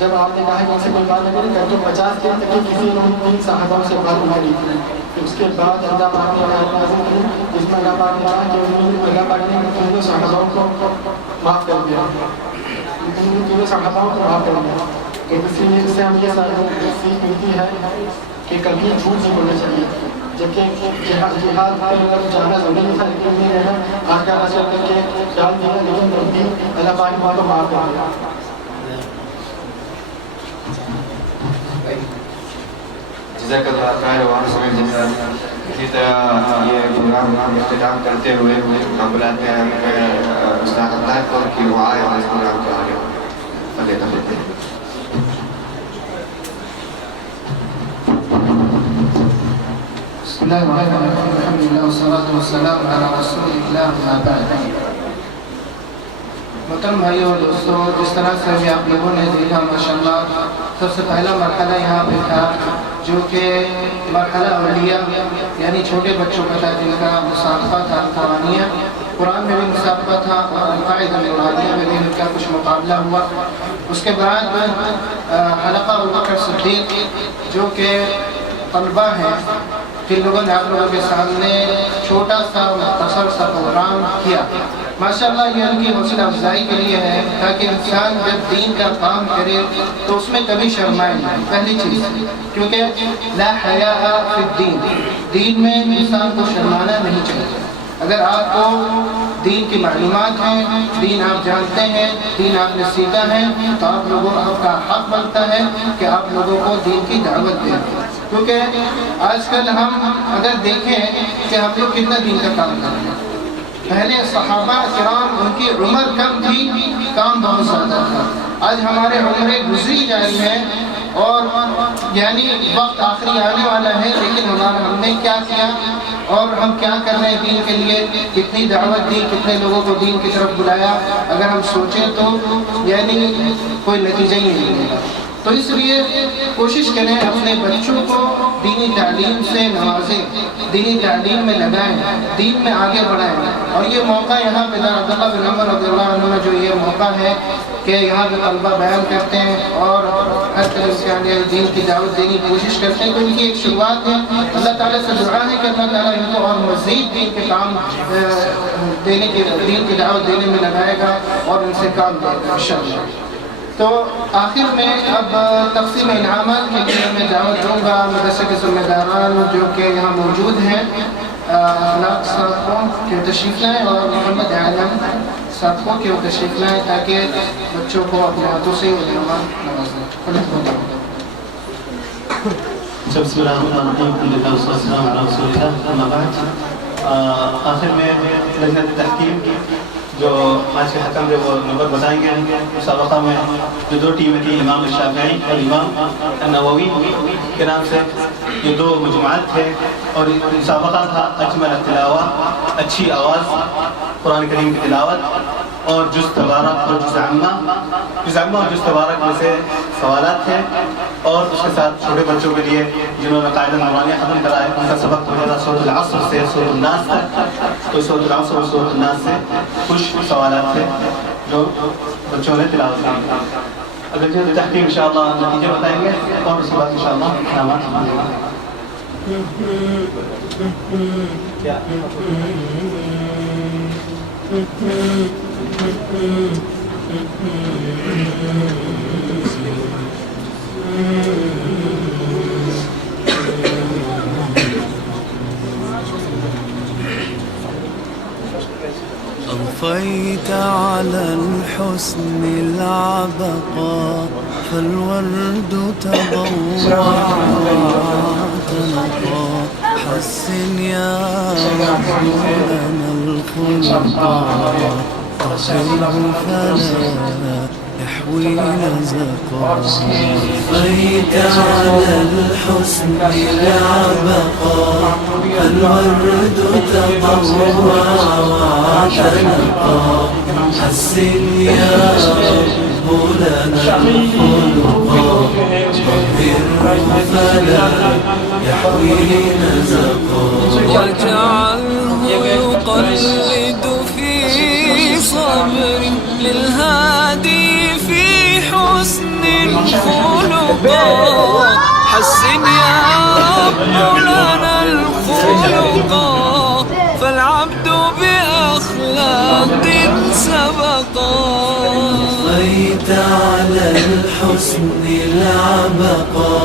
جب آپ نے کہا کہ ان سے کوئی بات نہ کرے تو 50 دن تک کسی نے 3 صحابہ سے بات نہ کی تھی۔ اس کے بعد اللہ پاک نے آیت نازل کی جس میں اللہ پاک نے کہا کہ اللہ پاک نے تینوں صحاباؤں کو معاف کر دیا، تینوں صحاباؤں کو معاف کر دیا۔ تو اس سے ہم یہ سیکھ ملتی ہے کہ کبھی جھوٹ نہیں بولنا چاہیے، جبکہ جہاد پر جانا ضروری تھا لیکن نہیں رہنا آج کا کر کے ڈال دیا، لیکن بھی اللہ پاک نے وہاں کو معاف کر دیا۔ جزاک اللہ خیر۔ اسی طرح یہ پروگرام اختتام کرتے ہوئے ہم بلاتے ہیں استاد عطار کو کہ وہ آئے اور اس پروگرام کو آگے فتح کرتے ہیں۔ بسم اللہ الرحمن الرحیم، الحمدللہ والصلاۃ والسلام علی رسول اللہ، اما بعد۔ محترم بھائیوں اور دوستوں، جس طرح سے بھی آپ لوگوں نے دیکھا ماشاءاللہ سب سے پہلا مرحلہ یہاں پہ تھا جو کہ مرحلہ اولیاء یعنی چھوٹے بچوں کا تھا، جن کا مسابقہ تھا قرآنیہ، قرآن میں بھی مسابقہ تھا اور القاعدہ قرآنیہ میں بھی ان کا کچھ مقابلہ ہوا۔ اس کے بعد حلقہ ابوبکر صدیق جو کہ طلبہ ہیں، جن لوگوں نے آپ لوگوں کے سامنے چھوٹا سا مختصر سا پروگرام کیا، ماشاءاللہ یہ ان کی حوصلہ افزائی کے لیے ہے تاکہ انسان جب دین کا کام کرے تو اس میں کبھی شرمائے نہیں۔ پہلی چیز کیونکہ لا حیاء فی الدین، دین میں انسان کو شرمانا نہیں چاہیے۔ اگر آپ کو دین کی معلومات ہیں، دین آپ جانتے ہیں، دین آپ نے سیکھا ہے تو آپ کا حق بنتا ہے کہ آپ لوگوں کو دین کی دعوت دیں، کیونکہ آج کل ہم اگر دیکھیں کہ ہم لوگ کتنا دین کا کام کر رہے ہیں، پہلے صحابہ کرام ان کی عمر کم تھی، کام بہت زیادہ تھا. آج ہمارے عمریں گزری جا رہی ہیں اور یعنی وقت آخری آنے والا ہے، لیکن ہم نے کیا کیا اور ہم کیا کر رہے ہیں دین کے لیے، کتنی دعوت دی، کتنے لوگوں کو دین کی طرف بلایا. اگر ہم سوچیں تو یعنی کوئی نتیجہ ہی نہیں ملے. تو اس لیے کوشش کریں اپنے بچوں کو دینی تعلیم سے نوازیں، دینی تعلیم میں لگائیں، دین میں آگے بڑھائیں. اور یہ موقع یہاں پہ عبداللہ بن عمر رضی اللہ عنہ جو یہ موقع ہے کہ یہاں پہ طلبہ بیان کرتے ہیں اور ہر طرح سے دین کی دعوت دینے کی کوشش کرتے ہیں، تو ان کی ایک شروعات ہے. اللہ تعالیٰ سے دعا ہے کہ اللہ تعالیٰ ان کو اور مزید دین کے کام دینے کے، دین کی دعوت دینے میں لگائے گا اور ان سے کام دے گا انشاءاللہ. تو آخر میں اب تقسیم انعامات کے لیے میں دعوت دوں گا مدرسے کے ذمہ داران جو کہ یہاں موجود ہیں، اخلاق صاحب کو کہ تشریف لائیں اور محمد عالم صاحب کو کہ وہ تشریف لائیں تاکہ بچوں کو اپنے ہاتھوں سے انعامات نوازیں. بسم اللہ الرحمن الرحیم، والسلام علی رسول اللہ، اما بعد. آخر میں لجنہ تحکیم جو آج کے حکم ہے وہ نمبر بتائیں گے. مسابقہ میں جو دو ٹیمیں تھیں، امام الشافعی اور امام النووی کے نام سے یہ دو مجموعات تھے اور مسابقہ تھا اجمل التلاوہ، اچھی آواز قرآن کریم کی تلاوت، اور جز تبارک اور جز عامہ اور جز تبارک میں سے سوالات تھے. اور اس کے ساتھ چھوٹے بچوں کے لیے جنہوں نے قاعدہ نورانیہ ختم کرا ہے ان کا سبق ہو جاتا سورۃ العصر سے سورۃ الناس تک. تو سورۃ العصر اور سورۃ الناس سے کچھ سوالات تھے جو بچوں نے تلاوت کی. اگر جو تحقیق انشاءاللہ نتیجے بتائیں گے اور اس کے بعد انشاءاللہ انعامات ملیں گے. أضفيت على الحسن العبقى فالورد تضوع تنقى حسن يا رب لنا الخلقا تصله فلا يحوي نزقا. أضفيت على الحسن العبقى فالورد تضوع وتنقى حسن يا رب لنا الخلقا طهره فلا يحوي نزقا. واجعله يقلد في صبر للهادي في حسن خلقا حسن يا رب لنا الخلقا فالعبد بأخلاق سبقا. أضفيت على الحسن العبقا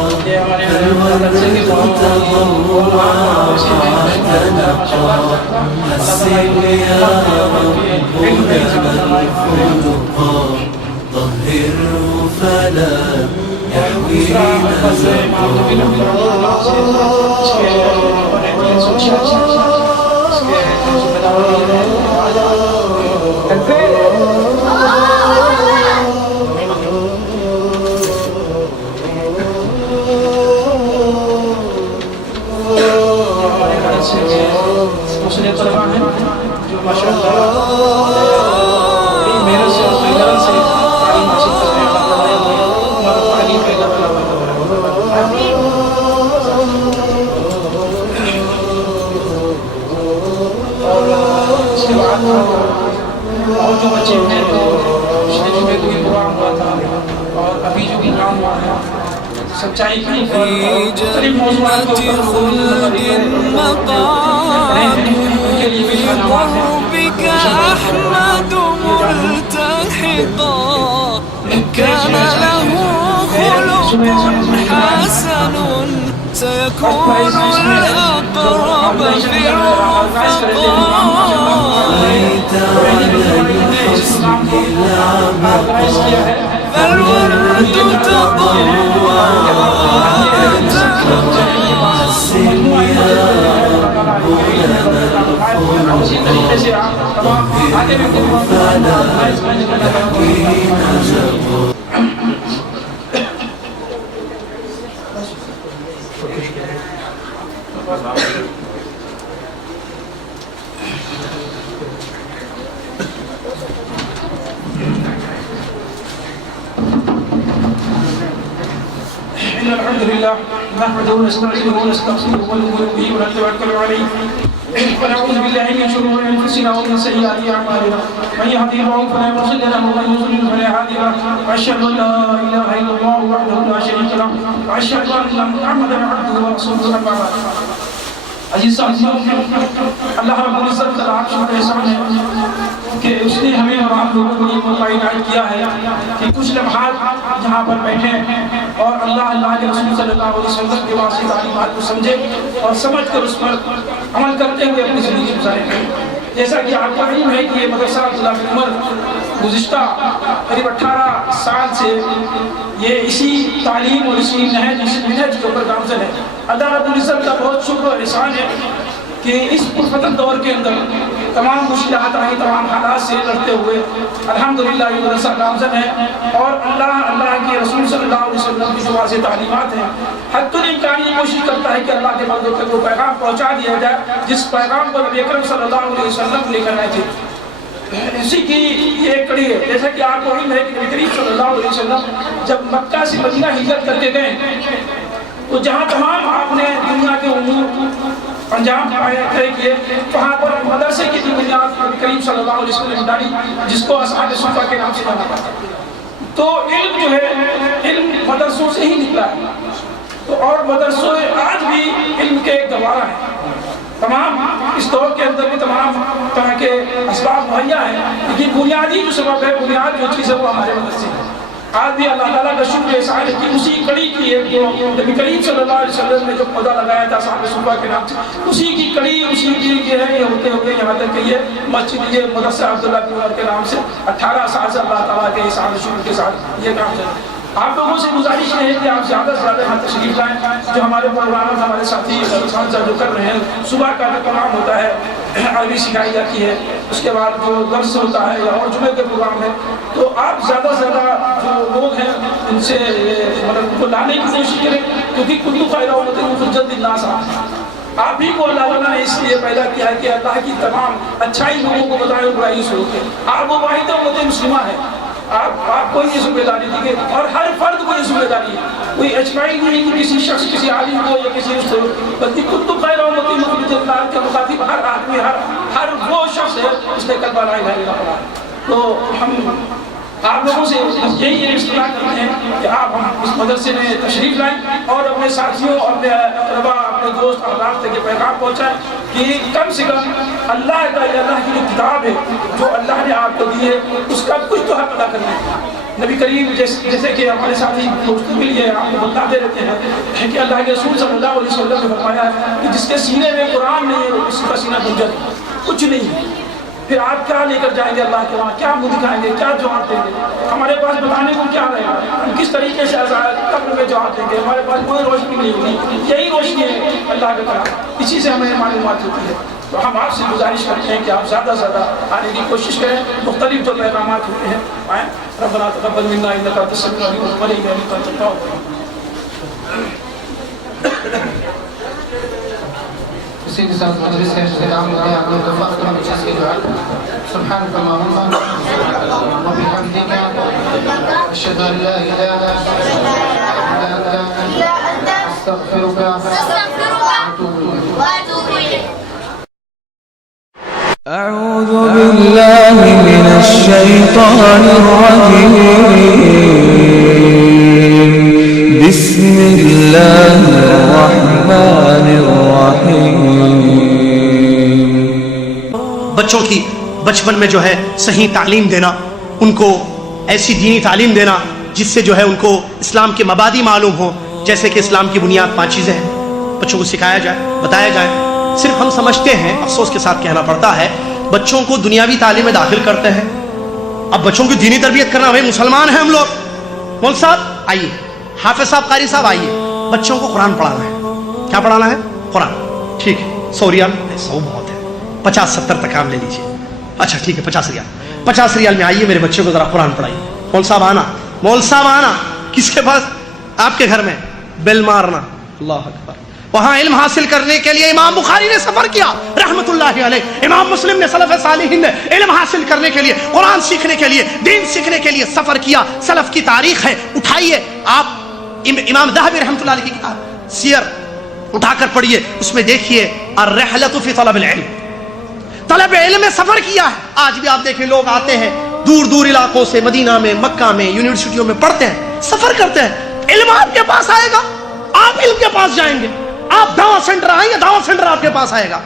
فالورد تضوع وتنقى حسن يا رب لنا الخلقا طهره فلا يحوي اور جو بچے ہیں تو پچھلے جمعے کو بھی پروگرام ہوا تھا اور ابھی جو بھی کام ہوا ہے سچائی کی مختلف موضوعات کے اوپر كان له خلق حسن سيكون الأقرب في الرفقاء. ليت على الحسن العبقى فالورد تضوع حسن يا رب لنا الخلق تمام آگے میں الحمد لله نحمده ونستعينه ونستغفره ونؤمن به ونتوكل عليه ونعوذ بالله من شرور انفسنا ومن سيئات اعمالنا من يهده الله فلا مضل له ومن يضلل فلا هادي له واشهد ان لا اله الا الله وحده لا شريك له واشهد ان محمدا عبده ورسوله اما بعد عزیز ساتھیوں اللہ رب العزت کا لاکھ شکر احسان ہے کہ اس نے ہمیں اور آپ لوگوں کو یہ موقع عنایت کیا ہے کہ کچھ لمحات جہاں پر بیٹھے اور اللہ کے رسول صلی اللہ علیہ وسلم کے واسطے تعلیمات کو سمجھے اور سمجھ کر اس پر عمل کرتے ہوئے اپنی زندگی گزاریں. جیسا کہ آپ کا علم ہے کہ یہ مدرسہ عبداللہ بن عمر گزشتہ قریب 18 سال سے یہ اسی تعلیم اور اسی منہج کے اوپر گامزن ہے. اللہ رب العزت کا بہت شکر اور احسان ہے کہ اس پرفتن دور کے اندر تمام مشکلات آئی تمام حالات سے لڑتے ہوئے الحمدللہ یہ مدرسہ گامزن ہے اور اللہ کے رسول صلی اللہ علیہ وسلم کی جو واضح تعلیمات ہیں حد الامکان یہ کوشش کرتا ہے کہ اللہ کے بندوں تک وہ پیغام پہنچا دیا جائے جس پیغام کو نبی اکرم صلی اللہ علیہ وسلم لے کر آئے تھے. اسی کی یہ ایک کڑی ہے. جیسا کہ آپ کو علم ہے کہ نبی کریم صلی اللہ علیہ وسلم جب مکہ سے مدینہ ہجرت کر کے گئے تو جہاں تمام آپ نے دنیا کے امور انجام طے کیے وہاں پر مدرسے کی بنیاد نبی کریم صلی اللہ علیہ وسلم نے ڈالی جس کو اصحاب صفا کے نام سے جانا جاتا ہے. تو علم جو ہے علم مدرسوں سے ہی نکلا ہے. تو اور مدرسوں آج بھی علم کے ایک گوارہ ہیں. تمام اس دور کے اندر بھی تمام طرح کے اسباب مہیا ہیں لیکن بنیادی جو سبب ہے بنیاد جو چیز ہے وہ ہمارے مدرسے ہیں. آج بھی اللہ تعالیٰ کا شکر احسان ہے کہ اسی کڑی کی ہے جو نبی کریم صلی اللہ علیہ وسلم نے جو پودا لگایا تھا صحابہ صفا کے نام سے اسی کی کڑی اسی کی جو ہے یہ ہوتے ہوئے یہاں تک کہ یہ مسجد یہ مدرسہ عبداللہ بن عمر کے نام سے 18 سال سے اللہ تعالیٰ کے احسان و شکر کے ساتھ یہ کام چل رہا ہے. آپ لوگوں سے گزارش ہے کہ آپ زیادہ سے زیادہ یہاں تشریف لائیں. جو ہمارے پروگرام ہمارے ساتھی جو کر رہے ہیں صبح کا جو پروگرام ہوتا ہے عربی سکھائی جاتی ہے اس کے بعد جو درس ہوتا ہے یا اور جمعے کے پروگرام ہے تو آپ زیادہ سے زیادہ جو لوگ ہیں ان سے مطلب ان کو لانے کی کوشش کریں کیونکہ کلو فائدہ ہوتے ہیں حجت الناس آپ ہی کو اللہ تعالیٰ نے اس لیے پیدا کیا ہے کہ اللہ کی تمام اچھائی لوگوں کو بتائیں برائی سے روکیں. آپ وہ واحد امت مسلمہ ہیں. آپ کو یہ ذمہ داری دی گئی اور ہر فرد کو یہ ذمہ داری ہے. کوئی اجماعی نہیں کہ کسی شخص کسی عالم کو یا کسی اس کو بلکہ کل خیر امتی مخلص اللہ کے مخاطب ہر آدمی ہر وہ شخص ہے جس نے کلمہ لا الہ الا اللہ پڑھا. تو ہم آپ لوگوں سے یہی استدعا کرتے ہیں کہ آپ ہم اس مدرسے میں تشریف لائیں اور اپنے ساتھیوں اپنے اقربا اپنے دوست احباب تک یہ پیغام پہنچائیں کہ کم سے کم اللہ کا اللہ کی جو کتاب ہے جو اللہ نے آپ کو دی ہے اس کا کچھ تو حق ادا کرنا ہے. نبی کریم جیسے کہ ہمارے ساتھی دوستوں کے لیے آپ کو بتاتے رہتے ہیں کہ اللہ کے رسول صلی اللہ علیہ وسلم نے فرمایا ہے کہ جس کے سینے میں قرآن نہیں ہے اس کا سینہ گنجل کچھ نہیں ہے. پھر آپ کیا لے کر جائیں گے اللہ کے وہاں, کیا منہ دکھائیں گے, کیا جواب دیں گے؟ ہمارے پاس بتانے کو کیا رہے گا؟ ہم کس طریقے سے قبر میں جواب دیں گے؟ ہمارے پاس کوئی روشنی نہیں ہوگی. یہی روشنی ہے اللہ کے کلام, اسی سے ہمیں معلومات ہوتی ہے. تو ہم آپ سے گزارش کرتے ہیں کہ آپ زیادہ سے زیادہ آنے کی کوشش کریں. مختلف جو پیغامات ہوتے ہیں آئیں. ربنا تقبل منا انک انت السمیع العلیم وتب علینا انک انت التواب الرحیم. اسی کے ساتھ مجلس کا اختتام ہوتا ہے. آپ لوگ دفعہ ختم مجلس کے دعا سبحانک اللہم وبحمدک اشہد ان لا الہ الا انت استغفرک واتوب الیک. أعوذ بالله من الشيطان الرجيم. بسم الله الرحمن الرحيم. بچوں کی بچپن میں جو ہے صحیح تعلیم دینا, ان کو ایسی دینی تعلیم دینا جس سے جو ہے ان کو اسلام کے مبادی معلوم ہو. جیسے کہ اسلام کی بنیاد 5 چیزیں ہیں, بچوں کو سکھایا جائے, بتایا جائے. صرف ہم سمجھتے ہیں, افسوس کے ساتھ کہنا پڑتا ہے, بچوں کو دنیاوی تعلیم میں داخل کرتے ہیں. اب بچوں کی دینی تربیت کرنا, بھائی مسلمان ہیں ہم لوگ, مول صاحب آئیے, حافظ صاحب, قاری صاحب آئیے, بچوں کو قرآن پڑھانا ہے. کیا پڑھانا ہے؟ قرآن. ٹھیک ہے, 100 ریال 100 بہت ہے, 50-70 تک آپ لے لیجیے. اچھا ٹھیک ہے 50 ریال. 50 ریال میں آئیے میرے بچے کو ذرا قرآن پڑھائیے. مول صاحب آنا, مول صاحب آنا. کس کے پاس؟ آپ کے گھر میں. بیل مارنا. اللہ اکبر. وہاں علم حاصل کرنے کے لیے امام بخاری نے سفر کیا رحمت اللہ علیہ, امام مسلم نے, سلف صالحین نے علم حاصل کرنے کے لیے, قرآن سیکھنے کے لیے, دین سیکھنے کے لیے سفر کیا. سلف کی تاریخ ہے, اٹھائیے آپ امام ذہبی رحمت اللہ علیہ کی کتاب سیر اٹھا کر پڑھیے, اس میں دیکھیے الرحلۃ فی طلب العلم, طلب علم میں سفر کیا ہے. آج بھی آپ دیکھیں لوگ آتے ہیں دور دور علاقوں سے, مدینہ میں, مکہ میں, یونیورسٹیوں میں پڑھتے ہیں, سفر کرتے ہیں. علم آپ کے پاس آئے گا, آپ علم کے پاس جائیں گے. آپ دعوت سینٹر آئیں گے, دعوت سینٹر آپ کے پاس آئے گا.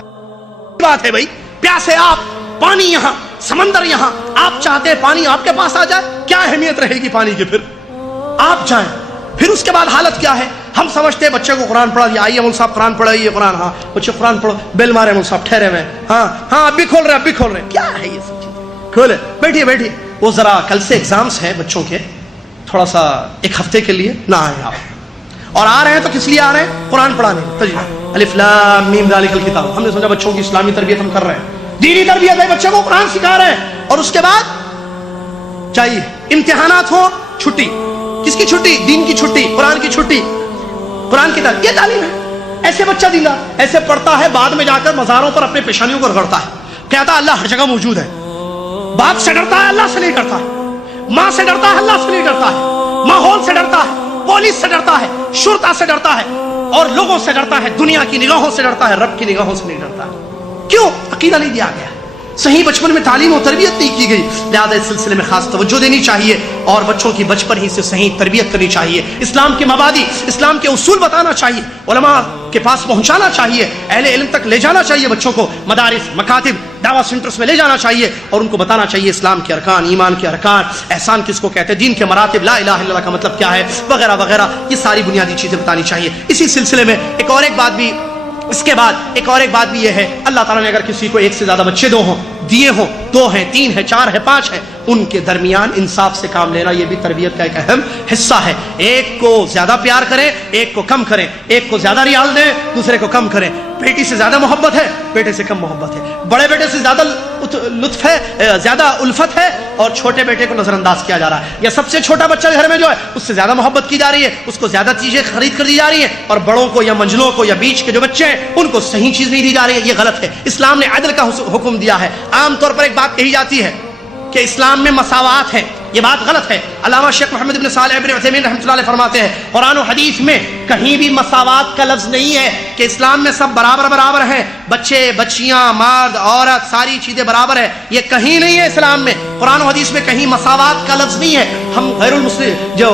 بات ہے بھائی, پیاسے آپ, پانی یہاں, سمندر یہاں, آپ چاہتے ہیں پانی آپ کے پاس آ جائے, کیا اہمیت رہے گی پانی کی؟ پھر آپ جائیں. پھر اس کے بعد حالت کیا ہے؟ ہم سمجھتے ہیں بچے کو قرآن پڑھا دیا, آئیے مول صاحب قرآن پڑھائیے, قرآن, ہاں بچے قرآن پڑھو, بیل مارے مول صاحب ٹھہرے ہوئے, ہاں ہاں اب بھی کھول رہے, اب بھی کھول رہے. کیا ہے یہ سب چیز؟ کھولے, بیٹھیے بیٹھیے. وہ ذرا کل سے ایگزامس ہیں بچوں کے, تھوڑا سا ایک ہفتے کے لیے نہ آئے آپ, اور آ رہے ہیں تو کس لیے آ رہے ہیں؟ قرآن پڑھانے. الف لام میم ذالک الکتاب. ہم نے سوچا بچوں کی اسلامی تربیت ہم کر رہے ہیں, دینی تربیت ہے, بچے کو قرآن سکھا رہے ہیں. اور اس کے بعد چاہیے امتحانات ہو, چھٹی. کس کی چھٹی؟ دین کی چھٹی, قرآن کی چھٹی, قرآن کی تعلیم. یہ تعلیم ہے. ایسے بچہ دیندار ایسے پڑھتا ہے, بعد میں جا کر مزاروں پر اپنے پیشانیوں کو رگڑتا ہے, کہتا ہے اللہ ہر جگہ موجود ہے. باپ سے ڈرتا ہے, اللہ سے نہیں ڈرتا ہے. ماں سے ڈرتا ہے, اللہ سے نہیں ڈرتا ہے. ماحول سے ڈرتا ہے, پولیس سے ڈرتا ہے, شرطا سے ڈرتا ہے, اور لوگوں سے ڈرتا ہے, دنیا کی نگاہوں سے ڈرتا ہے, رب کی نگاہوں سے نہیں ڈرتا ہے. کیوں؟ عقیدہ نہیں دیا گیا, صحیح بچپن میں تعلیم و تربیت نہیں کی گئی. لہذا اس سلسلے میں خاص توجہ دینی چاہیے اور بچوں کی بچپن ہی سے صحیح تربیت کرنی چاہیے. اسلام کے مبادی, اسلام کے اصول بتانا چاہیے, علماء کے پاس پہنچانا چاہیے, اہل علم تک لے جانا چاہیے بچوں کو, مدارس, مکاتب, دعوت سینٹرز میں لے جانا چاہیے, اور ان کو بتانا چاہیے اسلام کے ارکان, ایمان کے ارکان, احسان کس کو کہتے ہیں, دین کے مراتب, لا الہ الا اللہ کا مطلب کیا ہے, وغیرہ وغیرہ. یہ ساری بنیادی چیزیں بتانی چاہیے. اسی سلسلے میں ایک اور ایک بات بھی, اس کے بعد ایک اور ایک بات بھی یہ ہے, اللہ تعالیٰ نے اگر کسی کو ایک سے زیادہ بچے دیے ہوں, 2 ہیں, 3 ہیں, 4 ہیں, 5 ہیں, ان کے درمیان انصاف سے کام لینا یہ بھی تربیت کا ایک اہم حصہ ہے. ایک کو زیادہ پیار کریں, ایک کو کم کریں, ایک کو زیادہ ریال دیں, دوسرے کو کم کریں. بیٹی سے زیادہ محبت ہے, بیٹے سے کم محبت ہے. بڑے بیٹے سے زیادہ لطف ہے, زیادہ الفت ہے, اور چھوٹے بیٹے کو نظر انداز کیا جا رہا ہے. یا سب سے چھوٹا بچہ گھر میں جو ہے اس سے زیادہ محبت کی جا رہی ہے, اس کو زیادہ چیزیں خرید کر دی جا رہی ہیں, اور بڑوں کو یا منجلوں کو یا بیچ کے جو بچے ہیں ان کو صحیح چیز نہیں دی جا رہی ہے. یہ غلط ہے. اسلام نے عدل کا حکم دیا ہے. عام طور پر ایک بات کہی جاتی ہے کہ اسلام میں مساوات ہے, یہ بات غلط ہے. علامہ شیخ محمد بن صالح بن عثیمین رحمۃ اللہ علیہ فرماتے ہیں قرآن و حدیث میں کہیں بھی مساوات کا لفظ نہیں ہے کہ اسلام میں سب برابر ہیں, بچے, بچیاں, مرد, عورت, ساری چیزیں برابر ہے. یہ کہیں نہیں ہے اسلام میں, قرآن و حدیث میں کہیں مساوات کا لفظ نہیں ہے. ہم غیر المسلم جو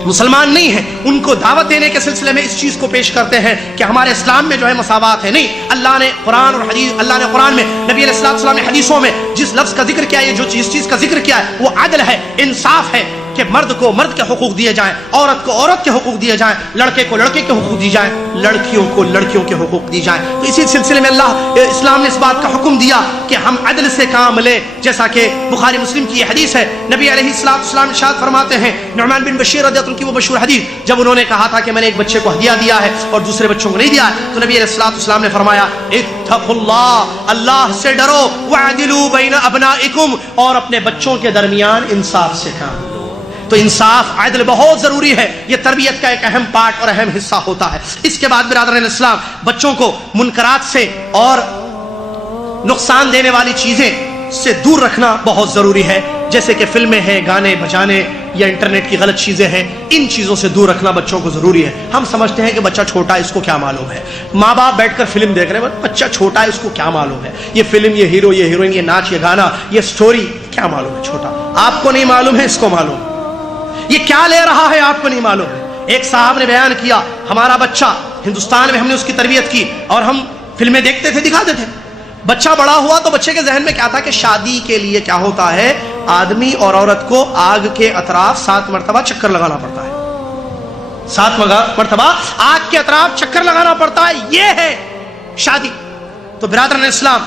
مسلمان نہیں ہیں ان کو دعوت دینے کے سلسلے میں اس چیز کو پیش کرتے ہیں کہ ہمارے اسلام میں جو ہے مساوات ہے. نہیں, اللہ نے قرآن میں, نبی علیہ السلام نے حدیثوں میں جس لفظ کا ذکر کیا ہے, جو جس چیز کا ذکر کیا ہے وہ عدل ہے, انصاف ہے, کہ مرد کو مرد کے حقوق دیے جائیں, عورت کو عورت کے حقوق دیے جائیں, لڑکے کو لڑکے کے حقوق دی جائیں, لڑکیوں کو لڑکیوں کے حقوق دی جائیں. تو اسی سلسلے میں اسلام نے اس بات کا حکم دیا کہ ہم عدل سے کام لیں, جیسا کہ بخاری مسلم کی یہ حدیث ہے. نبی علیہ السلام ارشاد فرماتے ہیں, نعمان بن بشیر رضی اللہ عنہ کی وہ مشہور حدیث, جب انہوں نے کہا تھا کہ میں نے ایک بچے کو ہدیہ دیا ہے اور دوسرے بچوں کو نہیں دیا ہے, تو نبی علیہ السلام نے فرمایا اتقوا اللہ, اللہ سے ڈرو, وعدلوا بین ابنائکم, اور اپنے بچوں کے درمیان انصاف سے کام لو. تو انصاف, عدل بہت ضروری ہے, یہ تربیت کا ایک اہم پارٹ اور اہم حصہ ہوتا ہے. اس کے بعد برادران اسلام, بچوں کو منکرات سے اور نقصان دینے والی چیزیں سے دور رکھنا بہت ضروری ہے, جیسے کہ فلمیں ہیں, گانے بجانے, یا انٹرنیٹ کی غلط چیزیں ہیں. ان چیزوں سے دور رکھنا بچوں کو ضروری ہے. ہم سمجھتے ہیں کہ بچہ چھوٹا ہے, اس کو کیا معلوم ہے. ماں باپ بیٹھ کر فلم دیکھ رہے ہیں, بچہ چھوٹا ہے, اس کو کیا معلوم ہے. یہ فلم, یہ ہیرو, یہ ہیروئن, یہ ناچ, یہ گانا, یہ سٹوری, کیا معلوم ہے. چھوٹا, آپ کو نہیں معلوم ہے, اس کو معلوم. یہ کیا لے رہا ہے آپ کو نہیں معلوم. ایک صاحب نے بیان کیا, ہمارا بچہ ہندوستان میں ہم نے اس کی تربیت کی اور ہم فلمیں دیکھتے تھے, دکھاتے تھے. بچہ بڑا ہوا تو بچے کے ذہن میں کیا تھا کہ شادی کے لیے کیا ہوتا ہے, آدمی اور عورت کو آگ کے اطراف 7 مرتبہ چکر لگانا پڑتا ہے. 7 مرتبہ آگ کے اطراف چکر لگانا پڑتا ہے, یہ ہے شادی. تو برادران اسلام,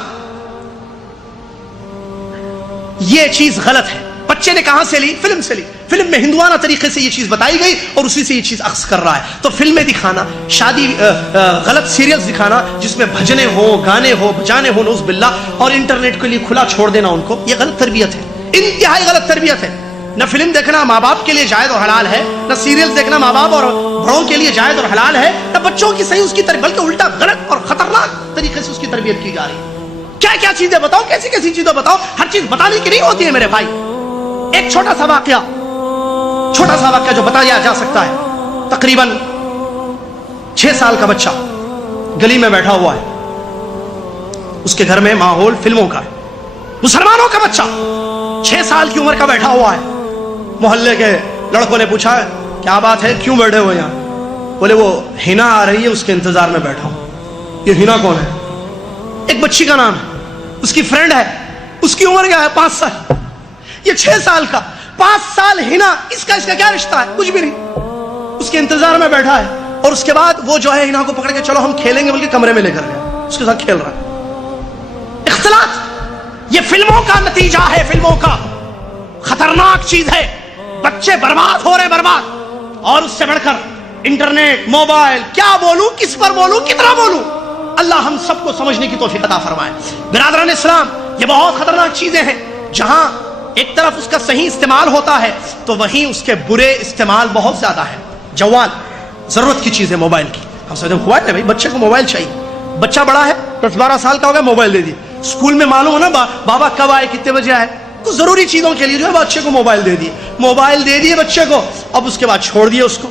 یہ چیز غلط ہے. بچے نے کہاں سے لی؟ فلم سے لی. فلم میں ہندوانہ طریقے سے یہ چیز بتائی گئی اور اسی سے یہ چیز اخذ کر رہا ہے. تو فلمیں دکھانا، شادی غلط سیریلز دکھانا جس میں بھجنے ہو، گانے ہو، بجانے ہو، نعوذ باللہ، اور انٹرنیٹ کے لیے کھلا چھوڑ دینا ان کو، یہ غلط تربیت ہے، انتہائی غلط تربیت ہے. نہ فلم دیکھنا ماں باپ کے لیے جائز اور حلال ہے، نہ سیریل دیکھنا ماں باپ اور بڑوں کے لیے جائز اور حلال ہے، نہ بچوں کی صحیح اس کی تربیت، بلکہ الٹا غلط اور خطرناک طریقے سے اس کی تربیت کی جا رہی ہے. کیا کیا چیزیں بتاؤ، کیسی کیسی چیزیں بتاؤ. ہر چیز بتانے کی نہیں ہوتی ہے میرے بھائی. ایک چھوٹا سا واقعہ جو بتایا جا سکتا ہے. تقریباً 6 سال کا بچہ گلی میں بیٹھا ہوا ہے، اس کے گھر میں ماحول فلموں کا ہے. مسلمانوں کا بچہ 6 سال کی عمر کا بیٹھا ہوا ہے. محلے کے لڑکوں نے پوچھا کیا بات ہے، کیوں بیٹھے ہوئے یہاں؟ بولے وہ ہینا آ رہی ہے، اس کے انتظار میں بیٹھا ہوں. یہ ہینا کون ہے؟ ایک بچی کا نام ہے، اس کی فرینڈ ہے. اس کی عمر کیا ہے؟ 5 سال. یہ 6 سال کا، 5 سال ہینا، اس کا کیا رشتہ ہے؟ کچھ بھی نہیں. اس کے انتظار میں بیٹھا ہے اور اس کے بعد وہ جو ہے ہینا کو پکڑ کے چلو ہم کھیلیں گے بلکہ کمرے میں لے کر گیا، اس کے ساتھ کھیل رہا ہے. اختلاط یہ فلموں کا نتیجہ ہے، فلموں کا. خطرناک چیز ہے. بچے برباد ہو رہے، برباد. اور اس سے بڑھ کر انٹرنیٹ، موبائل، کیا بولوں، کس پر بولوں، کتنا بولوں. اللہ ہم سب کو سمجھنے کی توفیق عطا فرمائے. برادران اسلام، یہ بہت خطرناک چیزیں ہیں. جہاں ایک طرف اس کا صحیح استعمال ہوتا ہے تو وہیں اس کے برے استعمال بہت زیادہ ہے. جوال ضرورت کی چیز ہے موبائل کی. ہم سمجھتے ہیں موبائل ہے بھائی، بچے کو موبائل چاہیے. بچہ بڑا ہے، 10-12 سال کا ہو گیا، موبائل دے دیے. اسکول میں معلوم ہو نا بابا کب آئے، کتنے بجے آئے، کچھ ضروری چیزوں کے لیے جو ہے بچے کو موبائل دے دیے بچے کو. اب اس کے بعد چھوڑ دیے اس کو.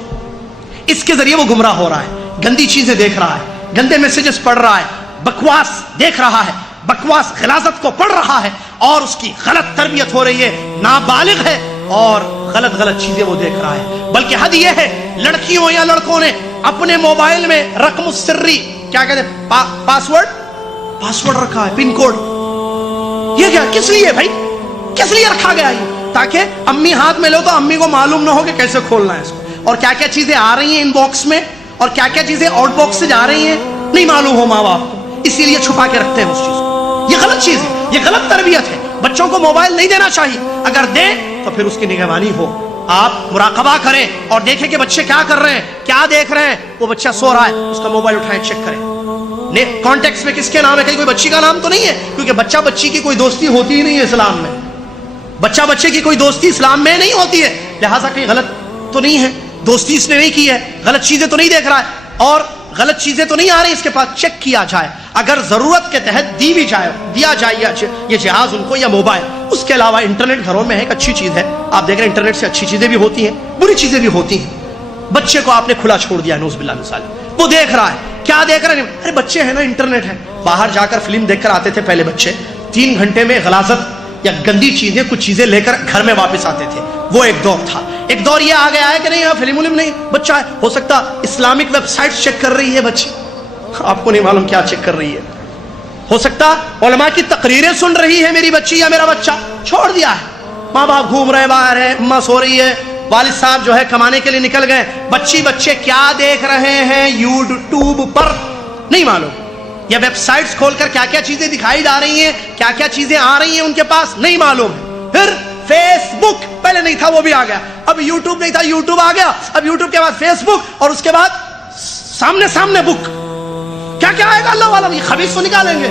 اس کے ذریعے وہ گمراہ ہو رہا ہے، گندی چیزیں دیکھ رہا ہے، گندے میسیجز پڑھ رہا ہے، بکواس دیکھ رہا ہے، بکواس غلاظت کو پڑھ رہا ہے اور اس کی غلط تربیت ہو رہی ہے. نابالغ ہے اور غلط چیزیں وہ دیکھ رہا ہے. بلکہ حد یہ ہے لڑکیوں یا لڑکوں نے اپنے موبائل میں رقم السری، کیا کہتے ہیں، پاسورڈ رکھا ہے، پن کوڈ. یہ کیا، کس لیے بھائی، کس لیے رکھا گیا یہ؟ تاکہ امی ہاتھ میں لو تو امی کو معلوم نہ ہو کہ کیسے کھولنا ہے اس کو، اور کیا کیا چیزیں آ رہی ہیں ان باکس میں اور کیا کیا چیزیں آؤٹ باکس سے جا رہی ہیں نہیں معلوم ہو ماں باپ کو، اسی لیے چھپا کے رکھتے ہیں اس چیز کو. یہ غلط چیز ہے، یہ غلط تربیت ہے. بچوں کو موبائل نہیں دینا چاہیے. اگر دیں تو پھر اس کی نگہبانی ہو، آپ مراقبہ کریں اور دیکھیں کہ بچے کیا کر رہے ہیں، کیا دیکھ رہے ہیں. وہ بچہ سو رہا ہے، اس کا موبائل اٹھائیں، چیک کریں کانٹیکٹس میں کس کے نام ہے، کہیں کوئی بچی کا نام تو نہیں ہے، کیونکہ بچہ بچی کی کوئی دوستی ہوتی ہی نہیں ہے اسلام میں. بچہ بچے کی کوئی دوستی اسلام میں نہیں ہوتی ہے. لہٰذا کہیں غلط تو نہیں ہے، دوستی اس نے نہیں کی ہے، غلط چیزیں تو نہیں دیکھ رہا ہے اور غلط چیزیں تو نہیں آ رہی اس کے پاس. چیک کیا جائے، اگر ضرورت کے تحت دیا جائے یہ جہاز ان کو یا موبائل. اس کے علاوہ انٹرنیٹ گھروں میں ایک اچھی چیز ہے. آپ دیکھ رہے ہیں انٹرنیٹ سے اچھی چیزیں بھی ہوتی ہیں، بری چیزیں بھی ہوتی ہیں. بچے کو آپ نے کھلا چھوڑ دیا ہے، نعوذ باللہ مثال، وہ دیکھ رہا ہے، کیا دیکھ رہے ہیں؟ ارے بچے ہیں نا، انٹرنیٹ ہے. باہر جا کر فلم دیکھ کر آتے تھے پہلے بچے، 3 گھنٹے میں غلاظت یا گندی چیزیں، کچھ چیزیں لے کر گھر میں واپس آتے تھے. وہ ایک دور تھا. ایک دور یہ آ گیا ہے کہ نہیں فلم نہیں، بچہ ہے، ہو سکتا اسلامک ویب سائٹ چیک کر رہی ہے بچی، آپ کو نہیں معلوم کیا چیک کر رہی ہے. ہو سکتا علماء کی تقریریں سن رہی ہے میری بچی یا میرا بچہ. چھوڑ دیا ہے، ماں باپ گھوم رہے باہر ہے، اماں سو رہی ہے، والد صاحب جو ہے کمانے کے لیے نکل گئے. بچے کیا دیکھ رہے ہیں یوٹیوب پر نہیں معلوم، یا ویب سائٹس کھول کر کیا کیا چیزیں دکھائی جا رہی ہیں، کیا کیا چیزیں آ رہی ہیں ان کے پاس نہیں معلوم. پھر فیس بک پہلے نہیں تھا، وہ بھی آ گیا. اب یوٹیوب نہیں تھا، یوٹیوب آ گیا. اب یوٹیوب کے بعد فیس بک اور اس کے بعد سامنے بک. کیا کیا آئے گا اللہ والا، یہ خبیث تو نکالیں گے.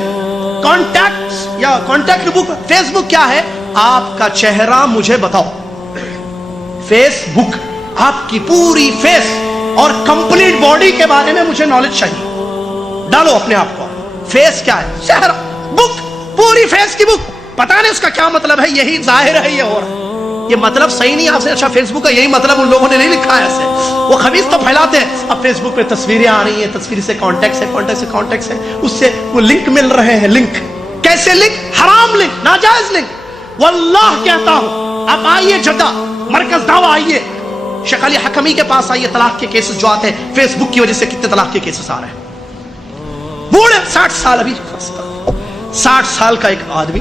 کانٹیکٹ بک. فیس بک کیا ہے؟ آپ کا چہرہ مجھے بتاؤ. فیس بک آپ کی پوری فیس اور کمپلیٹ باڈی کے بارے میں مجھے نالج چاہیے. ڈالو اپنے آپ کو. فیس کیا ہے؟ چہرہ. بک پوری فیس کی بک. پتہ نہیں اس کا کیا مطلب ہے، یہی ظاہر ہے یہ ہو رہا ہے. یہ مطلب صحیح نہیں آپ سے. اچھا فیس بک کا یہی مطلب ان لوگوں نے نہیں لکھا ہے ایسے، وہ خبیث تو پھیلاتے ہیں. اب فیس بک پہ تصویریں آ رہی ہیں، تصویر سے کانٹیکٹس ہے، کانٹیکٹ سے کانٹیکٹس ہے، اس سے وہ لنک مل رہے ہیں. لنک کیسے؟ لنک حرام لنک، ناجائز لنک. واللہ کہتا ہوں اب آئیے جدہ مرکز دعویٰ، آئیے شیخ علی حکمی کے پاس آئیے. طلاق کے کیسز جو آتے ہیں فیس بک کی وجہ سے کتنے طلاق کے کیسز آ رہے ہیں. بوڑھے 60 سال، ابھی 60 سال کا ایک آدمی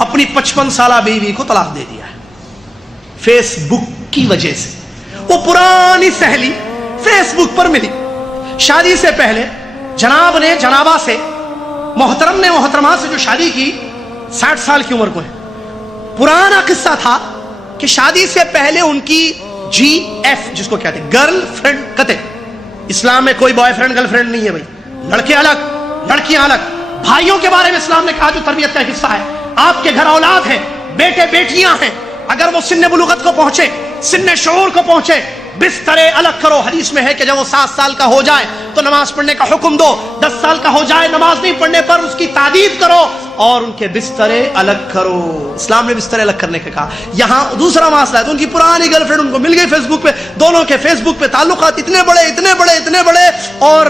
اپنی 55 سالہ بیوی کو طلاق دے دیا ہے فیس بک کی وجہ سے. وہ پرانی سہیلی فیس بک پر ملی. شادی سے پہلے جناب نے جنابہ سے، محترم نے محترمہ سے جو شادی کی 60 سال کی عمر کو ہے. پرانا قصہ تھا کہ شادی سے پہلے ان کی جی ایف جس کو کہتے ہیں گرل فرینڈ قطع. اسلام میں کوئی بوائے فرینڈ گرل فرینڈ نہیں ہے بھائی. لڑکے الگ لڑکیاں الگ. بھائیوں کے بارے میں اسلام نے کہا جو تربیت کا حصہ ہے. آپ کے گھر اولاد ہیں, بیٹے بیٹیاں ہیں, اگر وہ سن بلوغت کو پہنچے, سن شعور کو پہنچے, بسترے الگ کرو. حدیث میں ہے کہ جب وہ 7 سال کا ہو جائے تو نماز پڑھنے کا حکم دو, 10 سال کا ہو جائے نماز نہیں پڑھنے پر اس کی تادیب کرو اور ان کے بسترے الگ کرو. اسلام نے بسترے الگ کرنے کا کہا. یہاں دوسرا مسئلہ ہے تو ان کی پرانی گرل فرینڈ ان کو مل گئی فیس بک پہ, دونوں کے فیس بک پہ تعلقات اتنے بڑے اور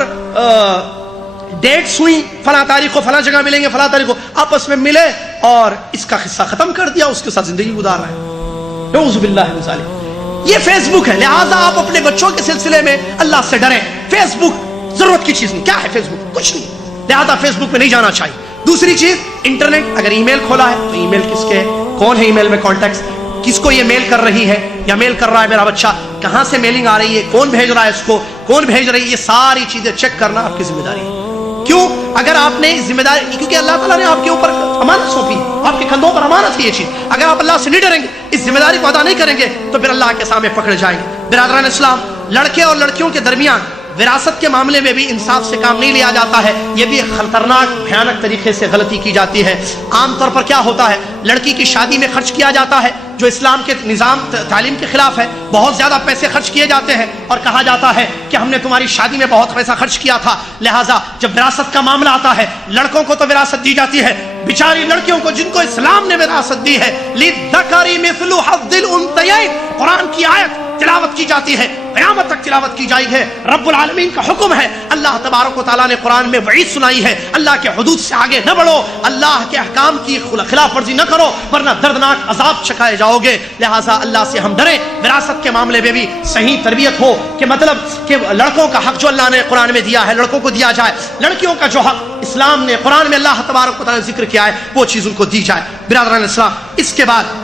ڈیٹس ہوئی, فلاں تاریخ کو فلاں جگہ ملیں گے, فلاں تاریخ کو آپس میں ملے اور اس کا قصہ ختم کر دیا, اس کے ساتھ زندگی گزار رہے ہیں. نعوذ باللہ من ذالک. یہ فیس بک ہے, لہٰذا آپ اپنے بچوں کے سلسلے میں اللہ سے ڈریں. فیس بک ضرورت کی چیز نہیں. کیا ہے فیس بک؟ کچھ نہیں. لہٰذا فیس بک میں نہیں جانا چاہیے. دوسری چیز انٹرنیٹ, اگر ای میل کھولا ہے تو ای میل کس کے, کون ہے ای میل میں کانٹیکٹس, کس کو یہ میل کر رہی ہے یا میل کر رہا ہے میرا بچہ, کہاں سے میلنگ آ رہی ہے, کون بھیج رہا ہے اس کو, کون بھیج رہی ہے, یہ ساری چیزیں چیک کرنا آپ کی ذمہ داری ہے. کیوں؟ اگر آپ نے ذمہ داری, کیونکہ اللہ تعالیٰ نے آپ کے اوپر امانت سونپی, آپ کے کندھوں پر امانت ہے یہ چیز. اگر آپ اللہ سے نہیں ڈریں گے, اس ذمہ داری کو ادا نہیں کریں گے تو پھر اللہ کے سامنے پکڑے جائیں گے. برادران اسلام, لڑکے اور لڑکیوں کے درمیان وراثت کے معاملے میں بھی انصاف سے کام نہیں لیا جاتا ہے. یہ بھی خطرناک بھیانک طریقے سے غلطی کی جاتی ہے. عام طور پر کیا ہوتا ہے, لڑکی کی شادی میں خرچ کیا جاتا ہے جو اسلام کے نظام تعلیم کے خلاف ہے. بہت زیادہ پیسے خرچ کیے جاتے ہیں اور کہا جاتا ہے کہ ہم نے تمہاری شادی میں بہت پیسہ خرچ کیا تھا, لہٰذا جب وراثت کا معاملہ آتا ہے, لڑکوں کو تو وراثت دی جاتی ہے, بیچاری لڑکیوں کو جن کو اسلام نے وراثت دی ہے, لِلذَّكَرِ مِثْلُ حَظِّ الْأُنثَيَيْنِ, قرآن کی آیت تلاوت کی جاتی ہے, قیامت تک تلاوت کی جائے گی. رب العالمین کا حکم ہے. اللہ تبارک و تعالیٰ نے قرآن میں وعید سنائی ہے, اللہ کے حدود سے آگے نہ بڑھو, اللہ کے احکام کی خلاف ورزی نہ کرو ورنہ دردناک عذاب چکھائے جاؤ گے. لہٰذا اللہ سے ہم ڈریں. وراثت کے معاملے میں بھی صحیح تربیت ہو کہ مطلب کہ لڑکوں کا حق جو اللہ نے قرآن میں دیا ہے لڑکوں کو دیا جائے, لڑکیوں کا جو حق اسلام نے قرآن میں اللہ تبارک و تعالیٰ نے ذکر کیا ہے وہ چیز ان کو دی جائے. برادران اسلام, اس کے بعد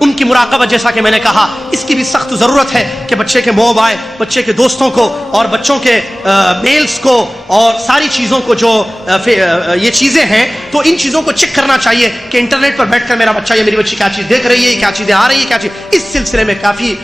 ان کی مراقبہ, جیسا کہ میں نے کہا, اس کی بھی سخت ضرورت ہے کہ بچے کے موبائل, بچے کے دوستوں کو اور بچوں کے میلز کو اور ساری چیزوں کو جو یہ چیزیں ہیں تو ان چیزوں کو چیک کرنا چاہیے کہ انٹرنیٹ پر بیٹھ کر میرا بچہ یا میری بچی کیا چیز دیکھ رہی ہے, کیا چیزیں آ رہی ہے, کیا چیز. اس سلسلے میں کافی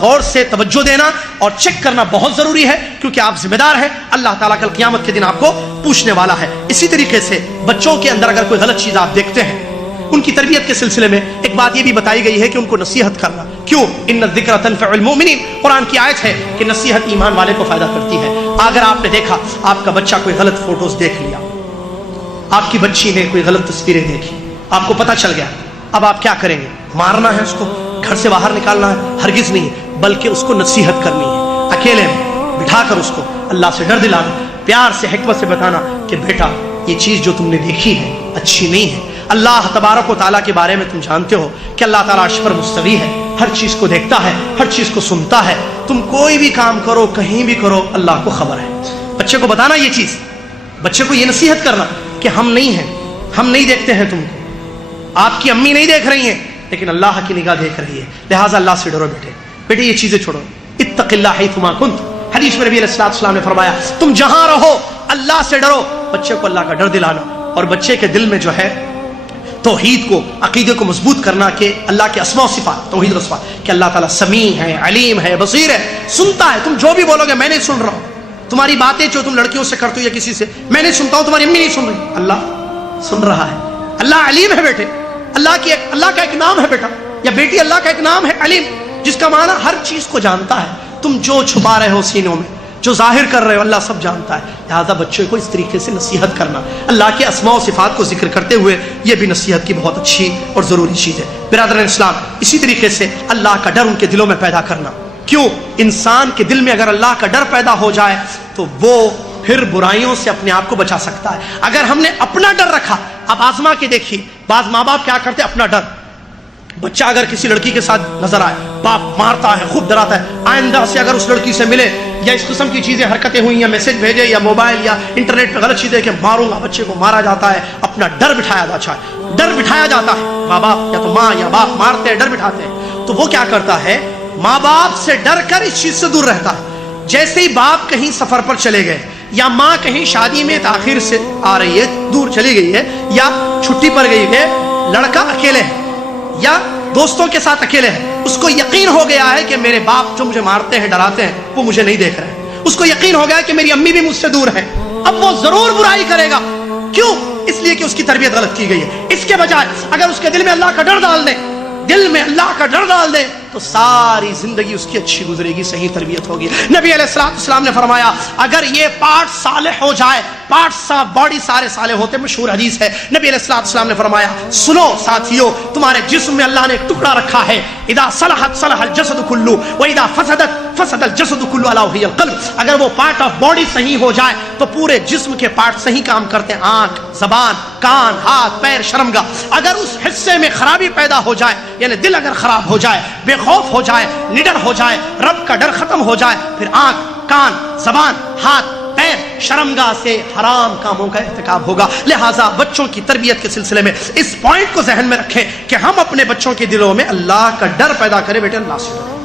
غور سے توجہ دینا اور چیک کرنا بہت ضروری ہے کیونکہ آپ ذمہ دار ہیں. اللہ تعالیٰ کل قیامت کے دن آپ کو پوچھنے والا ہے. اسی طریقے سے بچوں کے اندر اگر کوئی غلط چیز آپ دیکھتے ہیں, ان کی تربیت کے سلسلے میں ایک بات یہ بھی بتائی گئی ہے کہ ان کو نصیحت کرنا. کیوں؟ ان الذکر تنفع المؤمنین, قرآن کی آیت ہے کہ نصیحت ایمان والے کو فائدہ کرتی ہے. اگر آپ نے دیکھا آپ کا بچہ کوئی غلط فوٹوز دیکھ لیا, آپ کی بچی نے کوئی غلط تصویریں دیکھی, آپ کو پتہ چل گیا, اب آپ کیا کریں گے؟ مارنا ہے اس کو, گھر سے باہر نکالنا ہے؟ ہرگز نہیں, بلکہ اس کو نصیحت کرنی ہے. اکیلے میں بٹھا کر اس کو اللہ سے ڈر دلانا, پیار سے حکمت سے بتانا کہ بیٹا یہ چیز جو تم نے دیکھی ہے اچھی نہیں ہے. اللہ تبارک و تعالیٰ کے بارے میں تم جانتے ہو کہ اللہ تعالیٰ عرش پر مستوی ہے, ہر چیز کو دیکھتا ہے, ہر چیز کو سنتا ہے. تم کوئی بھی کام کرو, کہیں بھی کرو, اللہ کو خبر ہے. بچے کو بتانا یہ چیز, بچے کو یہ نصیحت کرنا کہ ہم نہیں ہیں, ہم نہیں دیکھتے ہیں تم کو, آپ کی امی نہیں دیکھ رہی ہیں لیکن اللہ کی نگاہ دیکھ رہی ہے. لہٰذا اللہ سے ڈرو بیٹے یہ چیزیں چھوڑو. اتق اللہ حیثما کنت, حدیث میں نبی علیہ السلام نے فرمایا تم جہاں رہو اللہ سے ڈرو. بچے کو اللہ کا ڈر دلانا اور بچے کے دل میں جو ہے توحید کو, عقیدے کو مضبوط کرنا کہ اللہ کے اسماء و صفات, توحید و صفات, کہ اللہ تعالیٰ سمیع ہے, علیم ہے, بصیر ہے, سنتا ہے. تم جو بھی بولو گے میں نہیں سن رہا ہوں, تمہاری باتیں جو تم لڑکیوں سے کرتے ہو یا کسی سے میں نہیں سنتا ہوں, تمہاری امی نہیں سن رہی, اللہ سن رہا ہے. اللہ علیم ہے بیٹے, اللہ کا ایک نام ہے بیٹا یا بیٹی, اللہ کا ایک نام ہے علیم, جس کا معنی ہر چیز کو جانتا ہے. تم جو چھپا رہے ہو سینوں میں, جو ظاہر کر رہے ہو, اللہ سب جانتا ہے. لہٰذا بچے کو اس طریقے سے نصیحت کرنا, اللہ کے اسماء و صفات کو ذکر کرتے ہوئے, یہ بھی نصیحت کی بہت اچھی اور ضروری چیز ہے. برادران اسلام, اسی طریقے سے اللہ کا ڈر ان کے دلوں میں پیدا کرنا. کیوں؟ انسان کے دل میں اگر اللہ کا ڈر پیدا ہو جائے تو وہ پھر برائیوں سے اپنے آپ کو بچا سکتا ہے. اگر ہم نے اپنا ڈر رکھا, آپ آزما کے دیکھیے, بعض ماں باپ کیا کرتے, اپنا ڈر, بچہ اگر کسی لڑکی کے ساتھ نظر آئے باپ مارتا ہے, خوب ڈراتا ہے, آئندہ سے اگر اس لڑکی سے ملے یا اس قسم کی چیزیں حرکتیں ہوئی یا میسج بھیجے یا موبائل یا انٹرنیٹ پہ غلط چیزیں کہ ماروں گا, بچے کو مارا جاتا ہے. اپنا ڈر بٹھایا جاتا ہے, ڈر بٹھایا جاتا ہے. ماں باپ یا تو ماں یا باپ مارتے ہیں, ڈر بٹھاتے ہیں, تو وہ کیا کرتا ہے, ماں باپ سے ڈر کر اس چیز سے دور رہتا ہے. جیسے ہی باپ کہیں سفر پر چلے گئے یا ماں کہیں شادی میں تاخیر سے آ رہی ہے, دور چلی گئی ہے یا چھٹی پر گئی ہے, لڑکا اکیلے ہے یا دوستوں کے ساتھ اکیلے ہے، اس کو یقین ہو گیا ہے کہ میرے باپ جو مجھے مارتے ہیں ڈراتے ہیں وہ مجھے نہیں دیکھ رہے ہیں، اس کو یقین ہو گیا ہے کہ میری امی بھی مجھ سے دور ہے، اب وہ ضرور برائی کرے گا. کیوں؟ اس لیے کہ اس کی تربیت غلط کی گئی ہے. اس کے بجائے اگر اس کے دل میں اللہ کا ڈر ڈال دے، دل میں اللہ کا ڈر ڈال دے تو ساری زندگی اس کی اچھی گزرے گی، صحیح تربیت ہوگی. نبی علیہ السلام نے فرمایا اگر یہ پارٹ صالح ہو جائے، پارٹس آف باڈی سارے صالح ہوتے. مشہور حدیث ہے، نبی علیہ السلام نے فرمایا سنو ساتھیو، تمہارے جسم میں اللہ نے ایک ٹکڑا رکھا ہے، اذا صلحت صلح الجسد کلو واذا فسدت فسد الجسد کلو الا وهي القلب. اگر وہ پارٹ آف باڈی صحیح ہو جائے تو پورے جسم کے پارٹ صحیح کام کرتے ہیں، آنکھ، زبان، کان، ہاتھ، پیر، شرمگاہ. اگر اس حصے میں خرابی پیدا ہو جائے، یعنی دل اگر خراب ہو جائے، بے خوف ہو جائے، نڈر ہو جائے، رب کا ڈر ختم ہو جائے، پھر آنکھ، کان، زبان، ہاتھ، پیر، شرمگاہ سے حرام کاموں کا ارتکاب ہوگا. لہٰذا بچوں کی تربیت کے سلسلے میں اس پوائنٹ کو ذہن میں رکھیں کہ ہم اپنے بچوں کے دلوں میں اللہ کا ڈر پیدا کریں. بیٹے اللہ سے ڈرو.